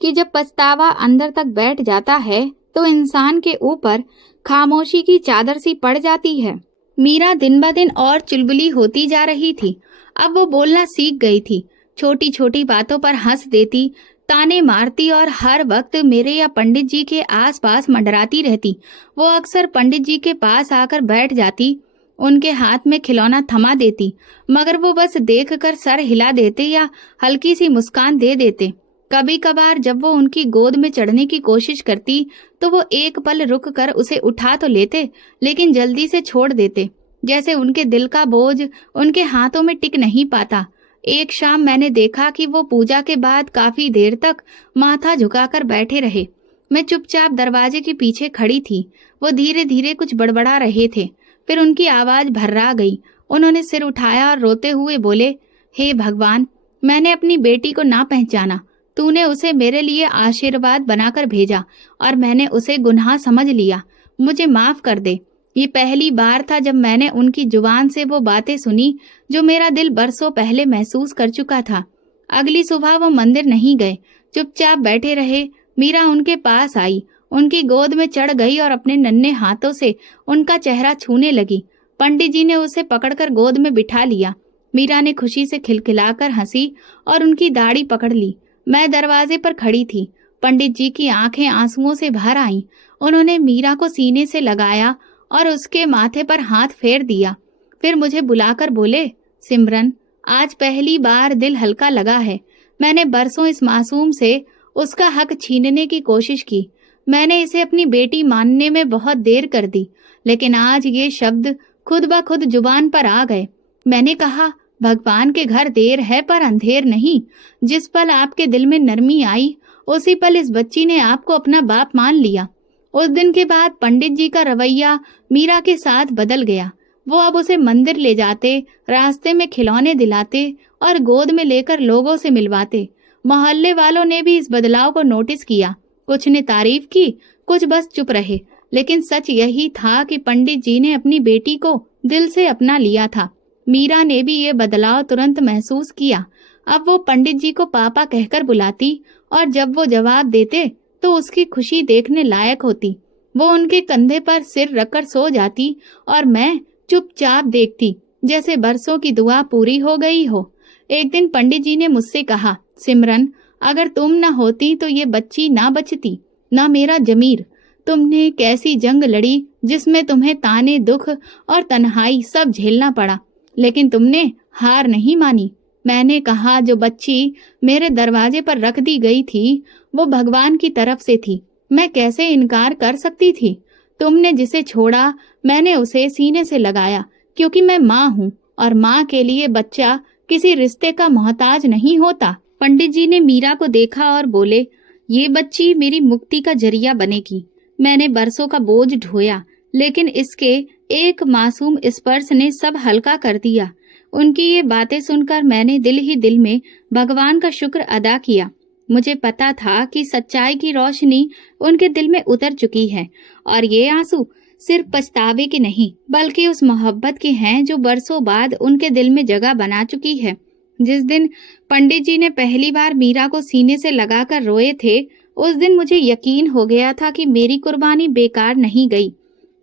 कि जब पछतावा अंदर तक बैठ जाता है तो इंसान के ऊपर खामोशी की चादर सी पड़ जाती है। मीरा दिन ब दिन और चुलबुली होती जा रही थी। अब वो बोलना सीख गई थी। छोटी छोटी बातों पर हंस देती, ताने मारती और हर वक्त मेरे या पंडित जी के आसपास मंडराती रहती। वो अक्सर पंडित जी के पास आकर बैठ जाती, उनके हाथ में खिलौना थमा देती, मगर वो बस देखकर सर हिला देते या हल्की सी मुस्कान दे देते। कभी कभार जब वो उनकी गोद में चढ़ने की कोशिश करती तो वो एक पल रुक कर उसे उठा तो लेते, लेकिन जल्दी से छोड़ देते, जैसे उनके दिल का बोझ उनके हाथों में टिक नहीं पाता। एक शाम मैंने देखा कि वो पूजा के बाद काफी देर तक माथा झुकाकर बैठे रहे। मैं चुपचाप दरवाजे के पीछे खड़ी थी। वो धीरे धीरे कुछ बड़बड़ा रहे थे, फिर उनकी आवाज भर्रा गई। उन्होंने सिर उठाया और रोते हुए बोले, हे भगवान, मैंने अपनी बेटी को ना पहचाना। तूने उसे मेरे लिए आशीर्वाद बनाकर भेजा और मैंने उसे गुनाह समझ लिया। मुझे माफ कर दे। ये पहली बार था जब मैंने उनकी जुबान से वो बातें सुनी जो मेरा दिल बरसों पहले महसूस कर चुका था। अगली सुबह वो मंदिर नहीं गए, चुपचाप बैठे रहे। मीरा उनके पास आई, उनकी गोद में चढ़ गई और अपने नन्हे हाथों से उनका चेहरा छूने लगी। पंडित जी ने उसे पकड़कर गोद में बिठा लिया। मीरा ने खुशी से खिलखिलाकर हंसी और उनकी दाढ़ी पकड़ ली। मैं दरवाजे पर खड़ी थी। पंडित जी की आंखें आंसुओं से भर आईं। उन्होंने मीरा को सीने से लगाया और उसके माथे पर हाथ फेर दिया। फिर मुझे बुलाकर बोले, सिमरन, आज पहली बार दिल हल्का लगा है। मैंने बरसों इस मासूम से उसका हक छीनने की कोशिश की। मैंने इसे अपनी बेटी मानने में बहुत देर कर दी, लेकिन आज ये शब्द खुद ब खुद जुबान पर आ गए। मैंने कहा, भगवान के घर देर है पर अंधेर नहीं। जिस पल आपके दिल में नरमी आई, उसी पल इस बच्ची ने आपको अपना बाप मान लिया। उस दिन के बाद पंडित जी का रवैया मीरा के साथ बदल गया। वो अब उसे मंदिर ले जाते, रास्ते में खिलौने दिलाते और गोद में लेकर लोगों से मिलवाते। मोहल्ले वालों ने भी इस बदलाव को नोटिस किया। कुछ ने तारीफ की, कुछ बस चुप रहे, लेकिन सच यही था कि पंडित जी ने अपनी बेटी को दिल से अपना लिया था। मीरा ने भी ये बदलाव तुरंत महसूस किया। अब वो पंडित जी को पापा कहकर बुलाती और जब वो जवाब देते तो उसकी खुशी देखने लायक होती। वो उनके कंधे पर सिर रखकर सो जाती और मैं चुपचाप देखती, जैसे बरसों की दुआ पूरी हो गई हो। एक दिन पंडित जी ने मुझसे कहा, सिमरन, अगर तुम न होती तो ये बच्ची ना बचती, ना मेरा जमीर। तुमने कैसी जंग लड़ी जिसमें तुम्हें ताने, दुख और तन्हाई सब झेलना पड़ा, लेकिन तुमने हार नहीं मानी। मैंने कहा, जो बच्ची मेरे दरवाजे पर रख दी गई थी वो भगवान की तरफ से थी। मैं कैसे इनकार कर सकती थी। तुमने जिसे छोड़ा, मैंने उसे सीने से लगाया, क्योंकि मैं माँ हूँ और माँ के लिए बच्चा किसी रिश्ते का मोहताज नहीं होता। पंडित जी ने मीरा को देखा और बोले, ये बच्ची मेरी मुक्ति का जरिया बनेगी। मैंने बरसों का बोझ ढोया, लेकिन इसके एक मासूम स्पर्श ने सब हल्का कर दिया। उनकी ये बातें सुनकर मैंने दिल ही दिल में भगवान का शुक्र अदा किया। मुझे पता था कि सच्चाई की रोशनी उनके दिल में उतर चुकी है और ये आंसू सिर्फ पछतावे की नहीं बल्कि उस मोहब्बत की हैं जो बरसों बाद उनके दिल में जगह बना चुकी है। जिस दिन पंडित जी ने पहली बार मीरा को सीने से लगाकर रोए थे, उस दिन मुझे यकीन हो गया था कि मेरी कुर्बानी बेकार नहीं गई।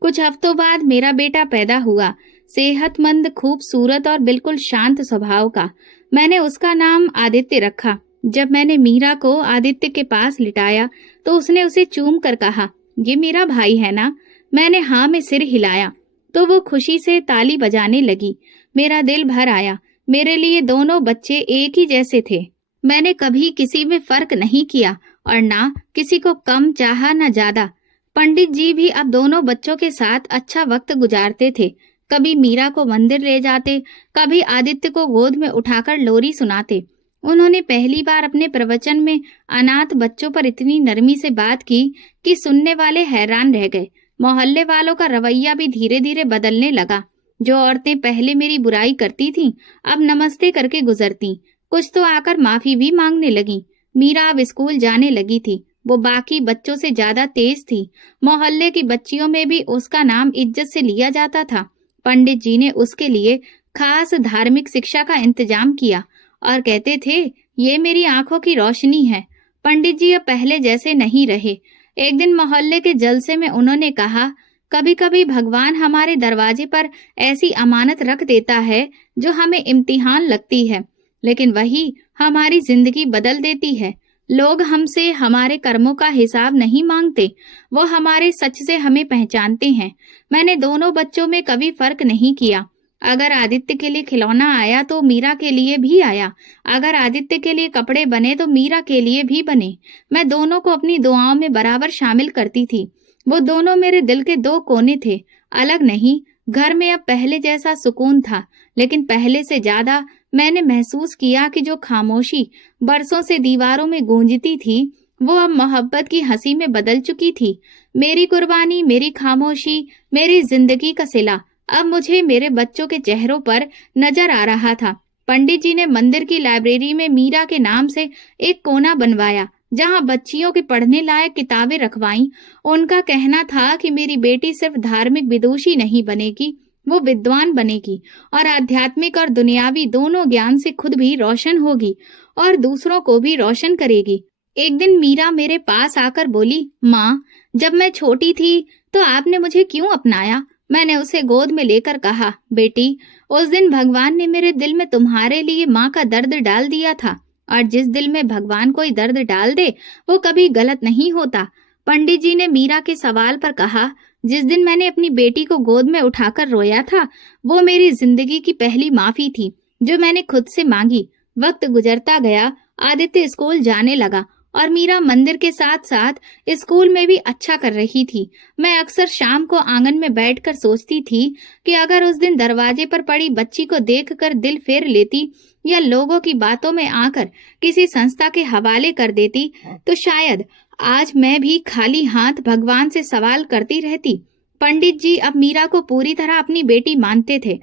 कुछ हफ्तों बाद मेरा बेटा पैदा हुआ, सेहतमंद, खूबसूरत और बिल्कुल शांत स्वभाव का। मैंने उसका नाम आदित्य रखा। जब मैंने मीरा को आदित्य के पास लिटाया तो उसने उसे चूम कर कहा, ये मेरा भाई है ना? मैंने हाँ में सिर हिलाया तो वो खुशी से ताली बजाने लगी। मेरा दिल भर आया। मेरे लिए दोनों बच्चे एक ही जैसे थे। मैंने कभी किसी में फर्क नहीं किया और ना किसी को कम चाहा न ज्यादा। पंडित जी भी अब दोनों बच्चों के साथ अच्छा वक्त गुजारते थे। कभी मीरा को मंदिर ले जाते, कभी आदित्य को गोद में उठाकर लोरी सुनाते। उन्होंने पहली बार अपने प्रवचन में अनाथ बच्चों पर इतनी नरमी से बात की कि सुनने वाले हैरान रह गए। मोहल्ले वालों का रवैया भी धीरे धीरे बदलने लगा। जो औरतें पहले मेरी बुराई करती थीं, अब नमस्ते करके गुजरती। कुछ तो आकर माफी भी मांगने लगी। मीरा अब स्कूल जाने लगी थी। वो बाकी बच्चों से ज्यादा तेज थी। मोहल्ले की बच्चियों में भी उसका नाम इज्जत से लिया जाता था। पंडित जी ने उसके लिए खास धार्मिक शिक्षा का इंतजाम किया और कहते थे, ये मेरी आंखों की रोशनी है। पंडित जी अब पहले जैसे नहीं रहे। एक दिन मोहल्ले के जलसे में उन्होंने कहा, कभी कभी भगवान हमारे दरवाजे पर ऐसी अमानत रख देता है जो हमें इम्तिहान लगती है, लेकिन वही हमारी जिंदगी बदल देती है। लोग हमसे हमारे कर्मों का हिसाब नहीं मांगते, वो हमारे सच से हमें पहचानते हैं। मैंने दोनों बच्चों में कभी फर्क नहीं किया। अगर आदित्य के लिए खिलौना आया तो मीरा के लिए भी आया। अगर आदित्य के लिए कपड़े बने तो मीरा के लिए भी बने। मैं दोनों को अपनी दुआओं में बराबर शामिल करती थी। वो दोनों मेरे दिल के दो कोने थे, अलग नहीं। घर में अब पहले जैसा सुकून था, लेकिन पहले से ज्यादा मैंने महसूस किया कि जो खामोशी बरसों से दीवारों में गूंजती थी, वो अब मोहब्बत की हंसी में बदल चुकी थी। मेरी कुर्बानी, मेरी खामोशी, मेरी जिंदगी का सिला अब मुझे मेरे बच्चों के चेहरों पर नजर आ रहा था। पंडित जी ने मंदिर की लाइब्रेरी में मीरा के नाम से एक कोना बनवाया, जहां बच्चियों की पढ़ने लायक किताबें रखवाईं। उनका कहना था कि मेरी बेटी सिर्फ धार्मिक विदुषी नहीं बनेगी, वो विद्वान बनेगी और आध्यात्मिक और दुनियावी दोनों ज्ञान से खुद भी रोशन होगी और दूसरों को भी रोशन करेगी। एक दिन मीरा मेरे पास आकर बोली, माँ, जब मैं छोटी थी तो आपने मुझे क्यों अपनाया? मैंने उसे गोद में लेकर कहा, बेटी, उस दिन भगवान ने मेरे दिल में तुम्हारे लिए माँ का दर्द डाल दिया था, और जिस दिल में भगवान कोई दर्द डाल दे वो कभी गलत नहीं होता। पंडित जी ने मीरा के सवाल पर कहा, जिस दिन मैंने अपनी बेटी को गोद में उठाकर रोया था, वो मेरी जिंदगी की पहली माफी थी जो मैंने खुद से मांगी। वक्त गुजरता गया, आदित्य स्कूल जाने लगा और मीरा मंदिर के साथ साथ स्कूल में भी अच्छा कर रही थी। मैं अक्सर शाम को आंगन में बैठकर सोचती थी कि अगर उस दिन दरवाजे पर पड़ी बच्ची को देखकर दिल फेर लेती या लोगों की बातों में आकर किसी संस्था के हवाले कर देती, तो शायद आज मैं भी खाली हाथ भगवान से सवाल करती रहती। पंडित जी अब मीरा को पूरी तरह अपनी बेटी मानते थे।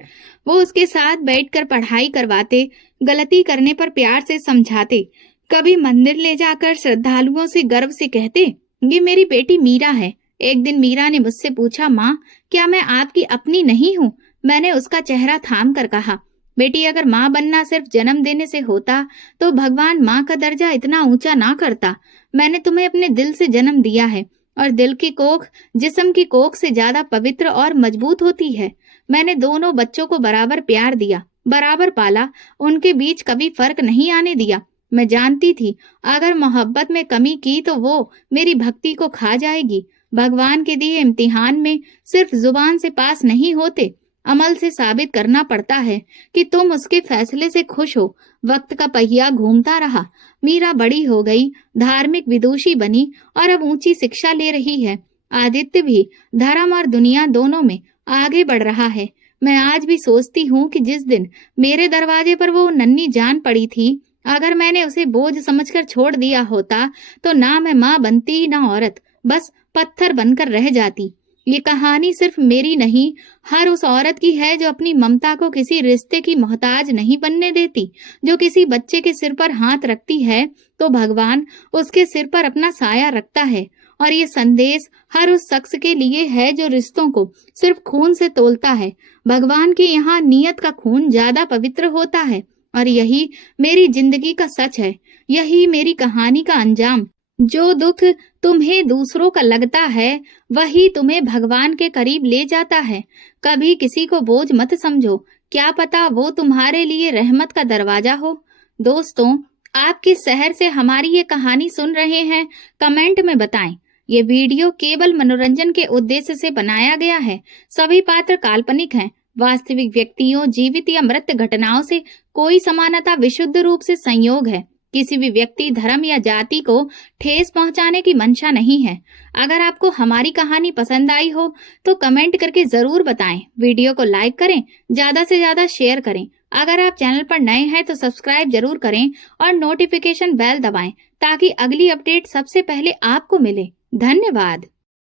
वो उसके साथ बैठकर पढ़ाई करवाते, गलती करने पर प्यार से समझाते। कभी मंदिर ले जाकर श्रद्धालुओं से गर्व से कहते, ये मेरी बेटी मीरा है। एक दिन मीरा ने मुझसे पूछा, माँ, क्या मैं आपकी अपनी नहीं हूँ? मैंने उसका चेहरा थाम कर कहा, बेटी, अगर माँ बनना सिर्फ जन्म देने से होता तो भगवान माँ का दर्जा इतना ऊंचा ना करता। मैंने तुम्हें अपने दिल से जन्म दिया है और दिल की कोख जिस्म की कोख से ज्यादा पवित्र और मजबूत होती है। मैंने दोनों बच्चों को बराबर प्यार दिया, बराबर पाला, उनके बीच कभी फर्क नहीं आने दिया। मैं जानती थी अगर मोहब्बत में कमी की तो वो मेरी भक्ति को खा जाएगी। भगवान के दिए इम्तिहान में सिर्फ जुबान से पास नहीं होते, अमल से साबित करना पड़ता है कि तुम उसके फैसले से खुश हो। वक्त का पहिया घूमता रहा। मीरा बड़ी हो गई, धार्मिक विदुषी बनी और अब ऊंची शिक्षा ले रही है। आदित्य भी धर्म और दुनिया दोनों में आगे बढ़ रहा है। मैं आज भी सोचती हूँ कि जिस दिन मेरे दरवाजे पर वो नन्ही जान पड़ी थी, अगर मैंने उसे बोझ समझकर छोड़ दिया होता तो ना मैं माँ बनती ना औरत, बस पत्थर बनकर रह जाती। ये कहानी सिर्फ मेरी नहीं, हर उस औरत की है जो अपनी ममता को किसी रिश्ते की मोहताज नहीं बनने देती। जो किसी बच्चे के सिर पर हाथ रखती है तो भगवान उसके सिर पर अपना साया रखता है और ये संदेश हर उस शख्स के लिए है जो रिश्तों को सिर्फ खून से तोलता है। भगवान के यहाँ नियत का खून ज्यादा पवित्र होता है और यही मेरी जिंदगी का सच है, यही मेरी कहानी का अंजाम। जो दुख तुम्हें दूसरों का लगता है वही तुम्हें भगवान के करीब ले जाता है। कभी किसी को बोझ मत समझो, क्या पता वो तुम्हारे लिए रहमत का दरवाजा हो। दोस्तों, आप किस शहर से हमारी ये कहानी सुन रहे हैं, कमेंट में बताएं। ये वीडियो केवल मनोरंजन के उद्देश्य से बनाया गया है। सभी पात्र काल्पनिक हैं। वास्तविक व्यक्तियों, जीवित या मृत घटनाओं से कोई समानता विशुद्ध रूप से संयोग है। किसी भी व्यक्ति, धर्म या जाति को ठेस पहुंचाने की मंशा नहीं है। अगर आपको हमारी कहानी पसंद आई हो तो कमेंट करके जरूर बताएं। वीडियो को लाइक करें, ज्यादा से ज्यादा शेयर करें। अगर आप चैनल पर नए हैं तो सब्सक्राइब जरूर करें और नोटिफिकेशन बेल दबाएं ताकि अगली अपडेट सबसे पहले आपको मिले। धन्यवाद।